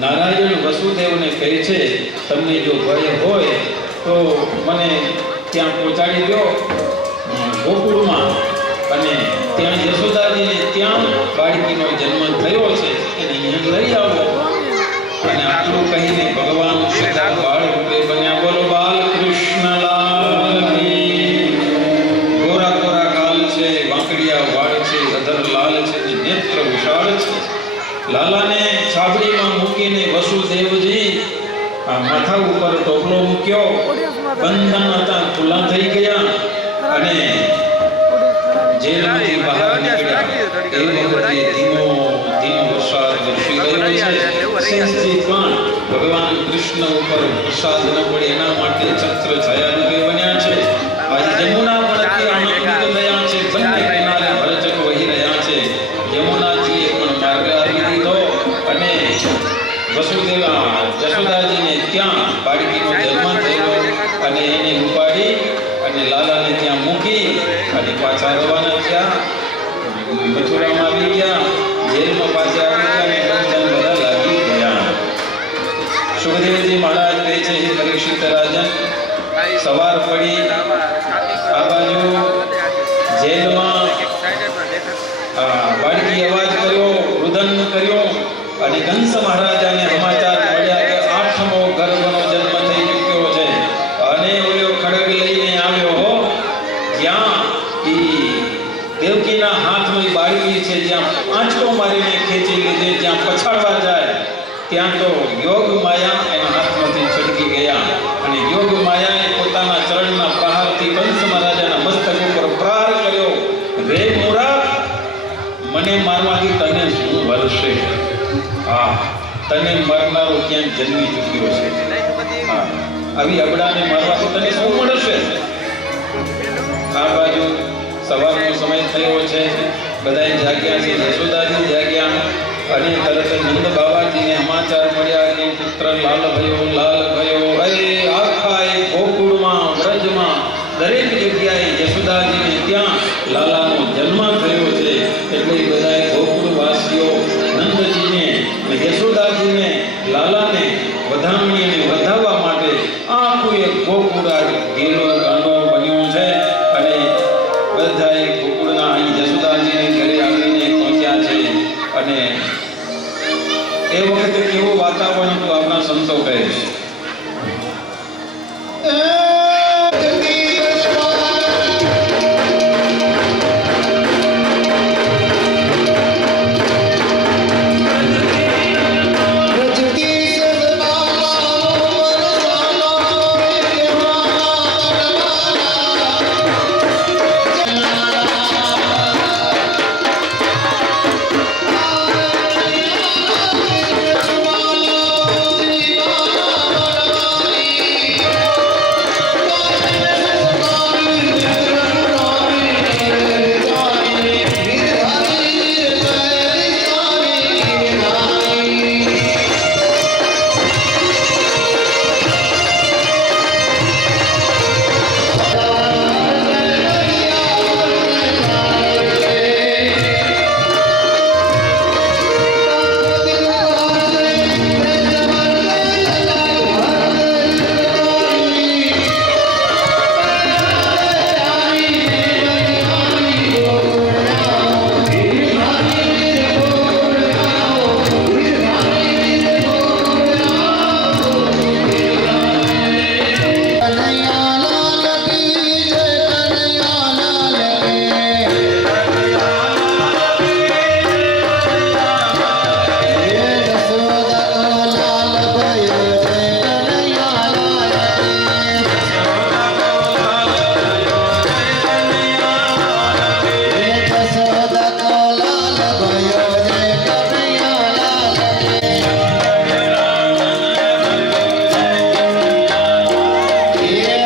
નારાયણ વસુદેવને કહે છે તમને જો ભય હોય તો મને ત્યાં પહોંચાડી દો ગોકુળમાં અને ત્યાં યશોદાજીને ત્યાં બાળકીનો જન્મ થયો છે એને અહીંયા લઈ આવો અને આટલું કહીને ભગવાન સીધા બાળ રૂપે બન્યા બોલો બાલકૃષ્ણ લાલ ગોરા ગોરા ગાલ છે વાંકડિયા વાળ છે અધર લાલ છે નેત્ર વિશાળ છે લાલાને છાબડીમાં મૂકીને વસુદેવજી માથા ઉપર ટોપલો મૂક્યો બંધન હતા ખુલ્લા થઈ ગયા અને જેલમાંથી બહાર નીકળ્યા એ વખતે ધીમો ધીમો વરસાદ વરસી રહ્યો છે સહેજથી પણ ભગવાન કૃષ્ણ ઉપર વરસાદ ન પડે એના માટે છત્ર છાયા રૂપે બન્યા છે આજે જમુના પણ આનંદિત થયા છે બંને કિનારે ભરચક વહી રહ્યા છે યમુનાજીએ પણ માર્ગ આપી દીધો અને જશોદાજીને ત્યાં બાળકીનો જન્મ થયો અને એને ઉપાડી અને લાલાને ત્યાં મૂકી અને પાછા રવાના થયા મથુરામાં આવી ગયા જેલમાં પાછા આવી ગયા અને બધા લાગી ગયા સુખદેવજી મહારાજ કહે છે હે પરીક્ષિત રાજન સવાર પડી આ બાજુ જેલમાં બાળકી અવાજ કર્યો રુદન કર્યો અને કંસ મહારાજાને સમાચાર મળ્યા કે 8મો ગર્ભનો જન્મ થઈ ચૂક્યો છે અને ઓલો ખડગ લઈને આવ્યો હો જ્યાં દેવકીના હાથમાં બાળકી છે જ્યાં આંચકો મારીને ખેંચી લીધે જ્યાં પછાડવા જાય ત્યાં તો યોગ માયા એના હાથમાંથી છટકી ગયા અને યોગ માયાએ પોતાના ચરણના પ્રહારથી કંસ મહારાજાના મસ્તક ઉપર પ્રહાર કર્યો રે મૂરખ મને મારવાથી તને શું વળશે તને મરનારો ક્યાંક જન્મી ચૂક્યો છે આવી અબડાને મારવાથી તને શું મળશે આ બાજુ સવારનો સમય થયો છે બધાએ જાગ્યા છે યશોદાજી જાગ્યા અને તરત નંદ બાબાજીને સમાચાર મળ્યા કે પુત્ર લાલ ભયો અરે આખા ગોકુળમાં વ્રજમાં દરેક જગ્યાએ યશોદાજીને ત્યાં લાલાનો જન્મ થયો છે એટલે બધાએ ગોકુળવાસીઓ કનૈયાલાલ કી જય, કનૈયાલાલ કી. હે યશોદાનો લાલ ભયો જય કનૈયાલાલ કી. હે યશોદાનો લાલ ભયો જય કનૈયાલાલ કી. હે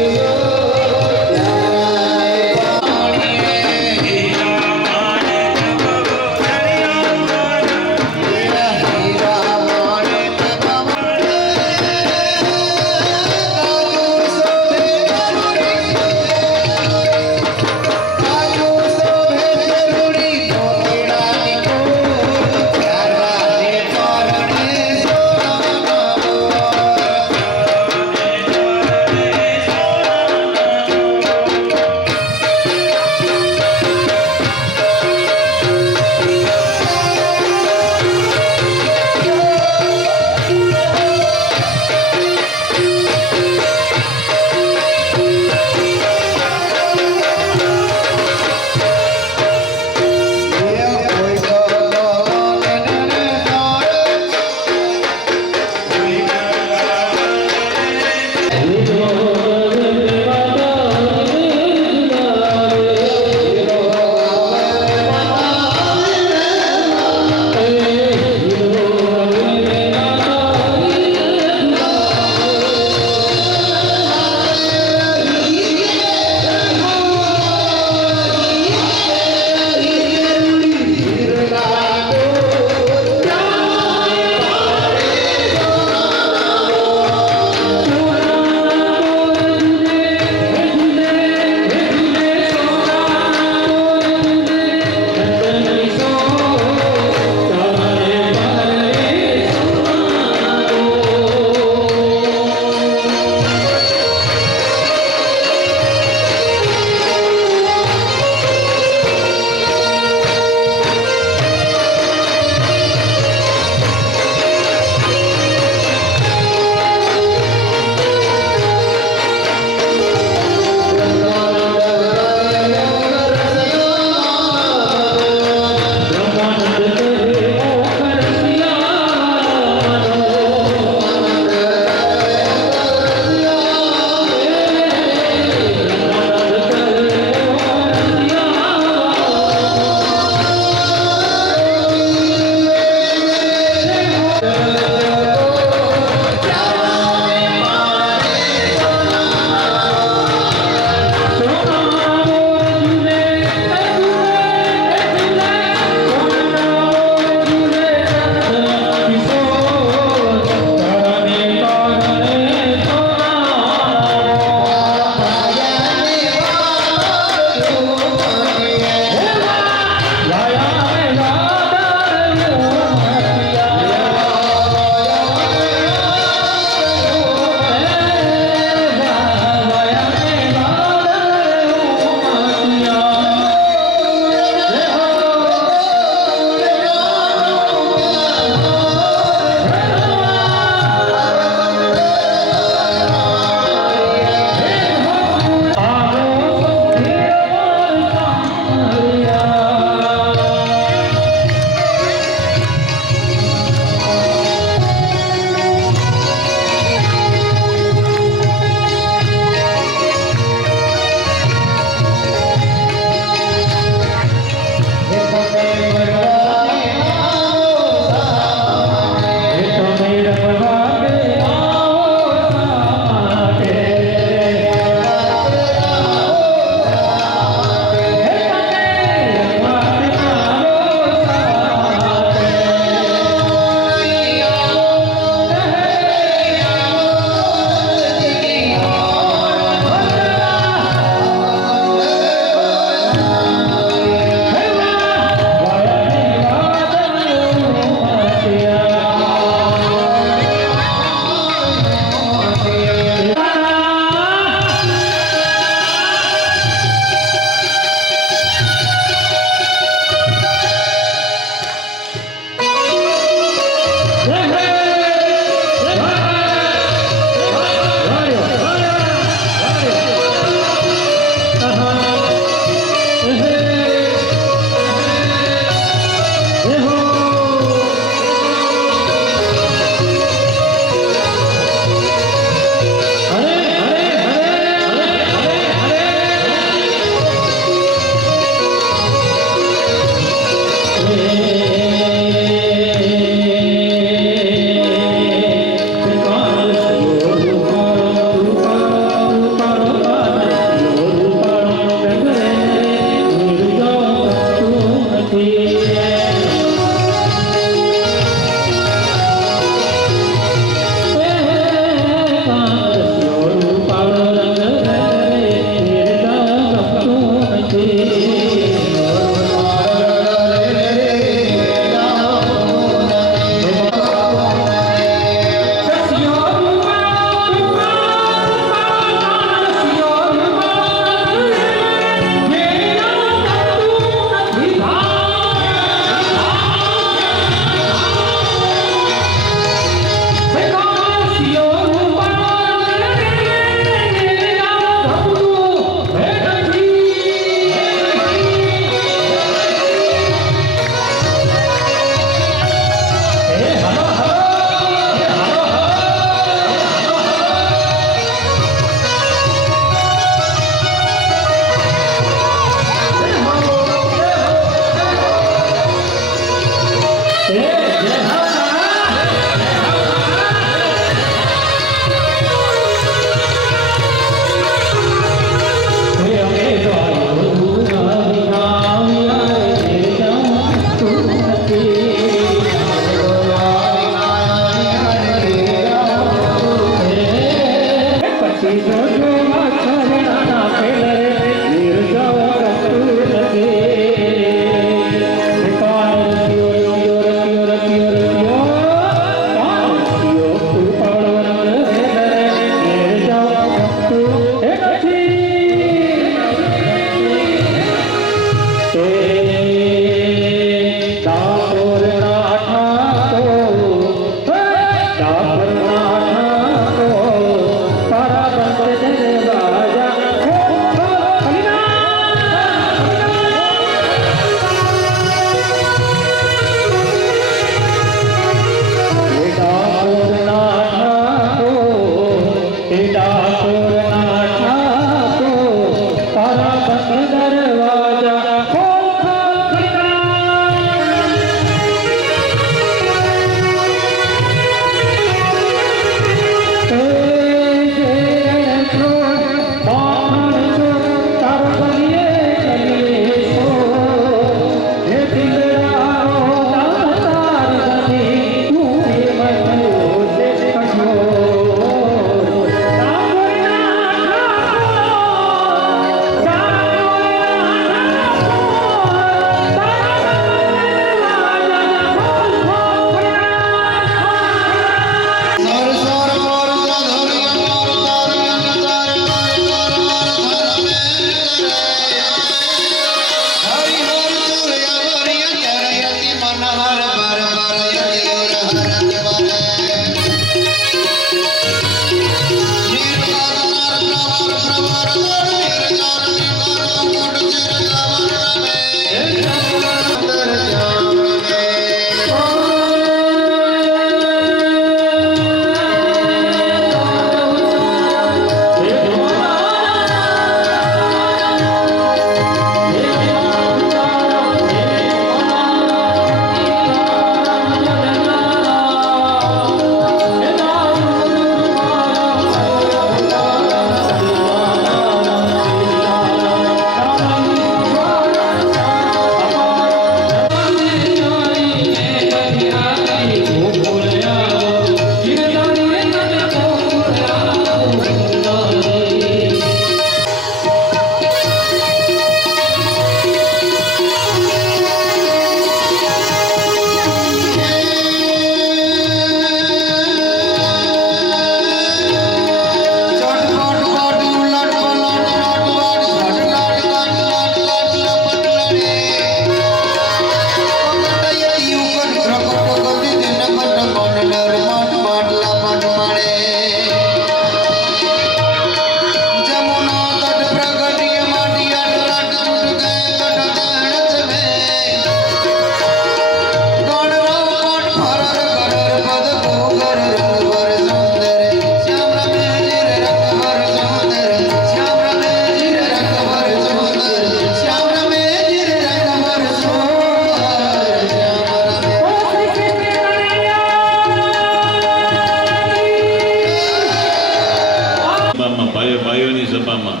ભાઈઓની સભામાં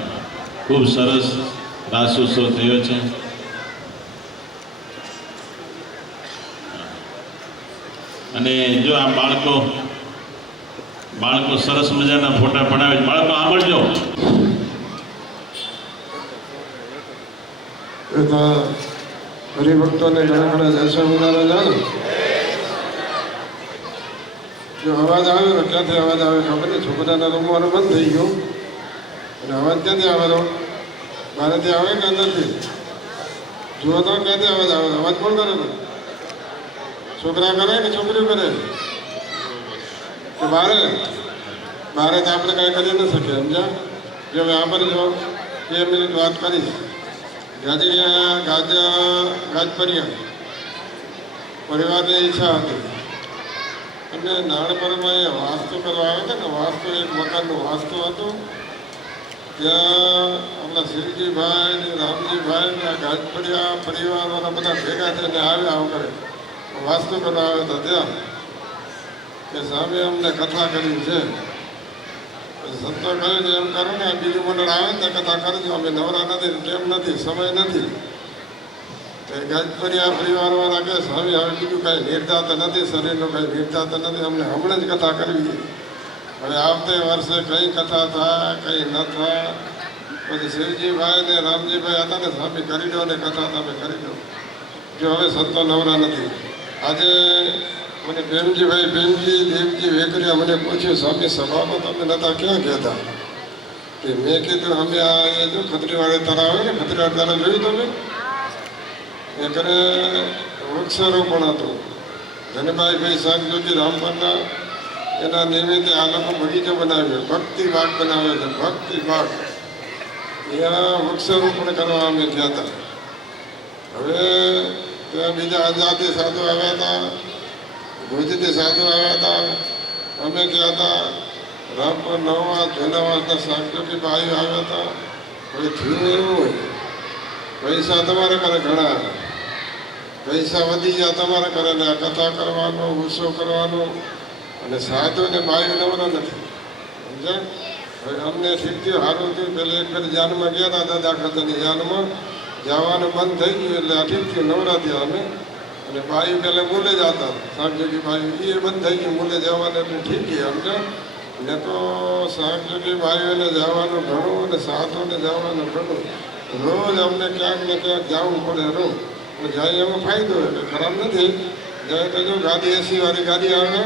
ખૂબ સરસ રાસોત્સવ થયો છે. અને જો આ બાળકો સરસ મજાના ફોટા પડાવે છે. બાળકો સાંભળજો. હરિભક્તોને ઘણા ઘણા જય ઉદારા જાણે જો અવાજ આવે ને ક્યાંથી અવાજ આવે ખબર નહીં. છોકરાના રૂમવાનું બંધ થઈ ગયું અને અવાજ ક્યાંથી આવેલો? બહારથી આવે કે અંદરથી? જુઓ તો ક્યાંથી અવાજ આવે? અવાજ કોણ કરે ને? છોકરા કરે કે છોકરીઓ કરે કે બારે તો આપણે કાંઈ કરી ન શકીએ. સમજ્યા? જો હવે આ પર જો 2 મિનિટ વાત કરીશ. ગાજપરિયા પરિવારની ઈચ્છા હતી અને નાનપણમાં એ વાસ્તુ કરવા આવે છે ને, વાસ્તુ એક મકાનનું વાસ્તુ હતું. ત્યાં આપણા શિવજીભાઈ ને રામજીભાઈ ને ગાજપરિયા પરિવારવાળા બધા ભેગા થઈને આવ્યા આવું કરે વાસ્તુ કરવા આવ્યા હતા. ત્યાં કે સામે અમને કથા કરી છે. સંતો કહે છે એમ કરો ને, બીજું મંડળ આવે ને કથા કરજો, અમે નવરા નથી, કેમ નથી, સમય નથી. ગાજપરિયા પરિવારવાળા કહે સ્વામી હવે બીજું કાંઈ નિર્ધાતા નથી, શરીરનું કાંઈ નિર્ધાતા નથી, અમને હમણાં જ કથા કરવી. હવે આવતે વર્ષે કઈ કથા થાય કઈ ન થાય. પછી શિવજીભાઈ ને રામજીભાઈ હતા ને, સ્વામી કરી દો ને કથા તમે કરી દો. જો હવે સંતો નવરા નથી. આજે મને ભીમજી દેવજી વેકરિયા મને પૂછ્યું સ્વામી સભામાં તમે નતા ક્યાં કહેતા? કે મેં કીધું અમે આ એ જો ખત્રીવાડે તળાવ હોય ને, ખત્રીવાડ તળાવ જોયું તમે? એ કરે વૃક્ષારોપણ હતું. ધનભાઈ શાકજોગી રામપરના એના નિમિત્તે આ લોકો બગીચો બનાવ્યો, ભક્તિ બાગ બનાવ્યો છે. ભક્તિ બાગ ત્યાં વૃક્ષારોપણ કરવા અમે ગયા હતા. હવે ત્યાં બીજા આઝાદી સાધુ આવ્યા હતા, ભુજથી સાધુ આવ્યા હતા, અમે ગયા હતા. રામપુર નવા જૂનાવાસના શાકભાજી ભાઈઓ આવ્યા હતા. હવે થયું એવું હોય, પૈસા તમારે કરે ઘણા, પૈસા વધી ગયા તમારે કરે ને આ કથા કરવાનો, ગુસ્સો કરવાનો, અને સાધુ ને ભાઈઓ નવરા નથી. સમજ્યા? હવે અમને ઠીક થયું, સારું થયું. પેલા એક ફેર જાનમાં ગયા હતા, દાદા ખાતાની જાનમાં જવાનું બંધ થઈ ગયું એટલે આ ઠીક થયું, નવરા થયા અમે. અને ભાઈ પહેલાં મૂલે જતા શાકભાજી ભાઈ, એ બંધ થઈ ગયું, મૂલે જવાને એટલે ઠીક છે. સમજ્યા? ને તો શાકભાજી ભાઈઓને જવાનું ઘણું અને સાધુને જવાનું ઘણું. રોજ અમને ક્યાંક ને ક્યાંક જવું પડે રોજ. જાય એમાં ફાયદો એટલે ખરાબ નથી. જાય તો જો ગાડી એસી વાળી ગાડી આવે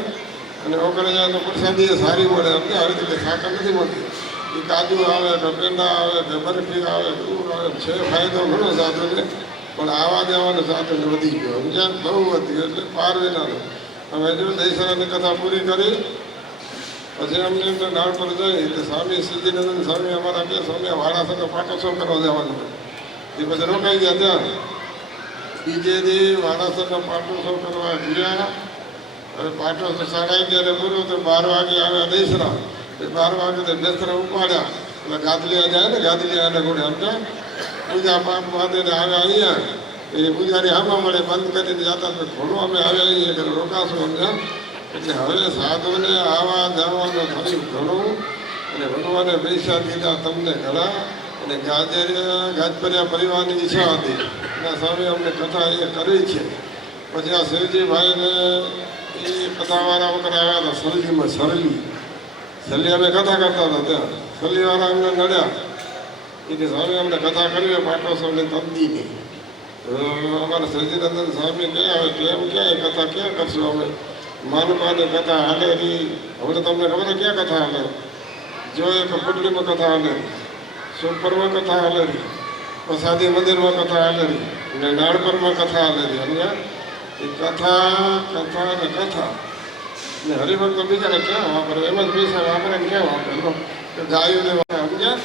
અને ઓકળે જાય તો પ્રસાદી સારી મળે. અમને આવી રીતે સાકર નથી મળતી. એ કાજુ આવે કે પેંડા આવે કે બરફી આવે, દૂધ આવે, છે ફાયદો ઘણો સાધુને. પણ આવા જવાનું સાધન વધી ગયો. સમજ્યા? બહુ વધી ગયો એટલે પાર વિનાનો. હવે જો દહીસરાની કથા પૂરી કરી પછી અમને એમ નાળ પર જાય એટલે સ્વામી સિદ્ધિનંદન સ્વામી અમારા બે સ્વામી વાળાસરનો પાટોત્સવ કરવા જવાનું. એ પછી રોકાઈ ગયા ત્યાં. બીજે દી વાળાસરનો પાટોત્સવ કરવા ગયા. હવે પાટોત્સવ 11:30 પૂરો તો 12 વાગે આવ્યા દહીસરા. 12 વાગે તો બેસરા ઉપાડ્યા. એટલે ગાદલિયા જાય ને, ગાદલિયાને ઘોડે સમજા પૂજા પાઠ બાંધીને આવ્યા અહીંયા. એ પૂજારી આમાં મળે બંધ કરીને જતા ઘણું અમે આવ્યા અહીંયા કે રોકાશું. સમજ્યા? એટલે હવે સાધુને આવા જવાનું થયું ઘણું. અને ભગવાને પૈસા દીધા તમને ઘણા. અને ગાજપરિયા પરિવારની ઈચ્છા હતી એના સામે અમને કથા એ કરી છે. પછી આ શિવજીભાઈને એ કથાવાળા વખત આવ્યા હતા સરલીમાં. સરલી અમે કથા કરતા હતા ત્યાં. સરલીવાળા અમને નડ્યા. એની સામે અમને કથા કરી પાટોત્સવની તબદીની. તો અમારા સચિદાનંદ સ્વામી ગયા હવે કેમ ક્યાં કથા ક્યાં કરશું અમે? માનમાની કથા હાલે રહી. હવે તમને ખબર ક્યાં કથા હાલે? જો એક કુંડલીમાં કથા હાલે, સુપરમાં કથા હાલે રહી, પ્રસાદી મંદિરમાં કથા હાલે રહી, અને નાળપરમાં કથા હાલે રહી. સમજ્યા? એ કથા ને કથા ને હરિભક્તો બીજાને ક્યાં વાપરે? એમ જ પૈસા વાપરે ને ક્યાં વાપરે? ગાયોને સમજ્યા?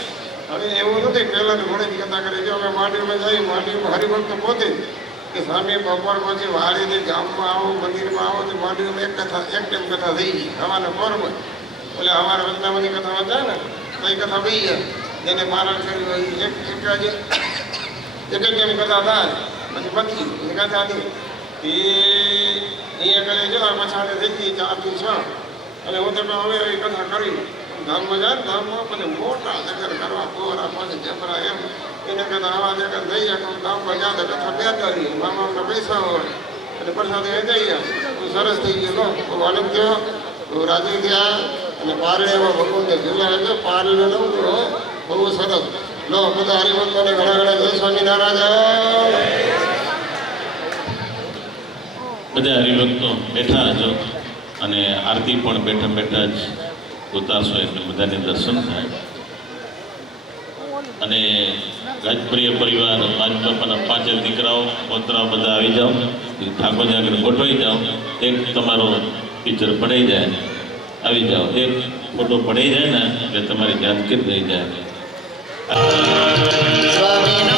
હવે એવું નથી પહેલાંની ઘોડેની કથા કરી. જો અમે માટીમાં જઈએ, માટીમાં હરિભક્તો પોતે કે સ્વામી બપોર પછી વાડીથી ગામમાં આવો, મંદિરમાં આવો તો માટીમાં એક ટાઈમ કથા થઈ ગઈ. અમારે પોરમાં એટલે અમારા વચનામની કથા હતા ને તો એ કથા થઈ જાય. જેને મારણ કર્યું હોય એક ટાઈમ કથા થાય પછી બચી એ કથા નહીં. એ અહીંયા કરે જો પછાડે થઈ ગઈ 4 થી 6. અને હું તમે હવે એ કથા કરી ધામમાં જાય ને, ધામમાં પછી મોટા જગર કરવા પોરા પછી જબરા એમ એને કથા આવા જગર થઈ જાય. ધામમાં જાય તો કથા બેઠારી મામા પૈસા હોય અને પ્રસાદી એ જઈ જાય. તો સરસ થઈ ગયો. તો આનંદ થયો, તો રાજી થયા. અને પારણે એમાં ભગવાનને ઝુલાવે છે. પારણે લઉં તો બહુ સરસ. લો બધા હરિભક્તોને ઘણા ઘણા જય સ્વામિનારાયણ. બધા હરિભક્તો બેઠા હજો અને આરતી પણ બેઠા બેઠા જ ઉતારશો એટલે બધાને દર્શન થાય. અને રાજપ્રિય પરિવાર, રાજબાપાના 5 દીકરાઓ પોતરા બધા આવી જાઓ, ઠાકોરજી આગળ ગોઠવાઈ જાઓ. એક તમારો પિક્ચર પડાઈ જાય, આવી જાઓ. એક ફોટો પડાઈ જાય ને એટલે તમારી યાદગીર થઈ જાય. સ્વામિનારાયણ.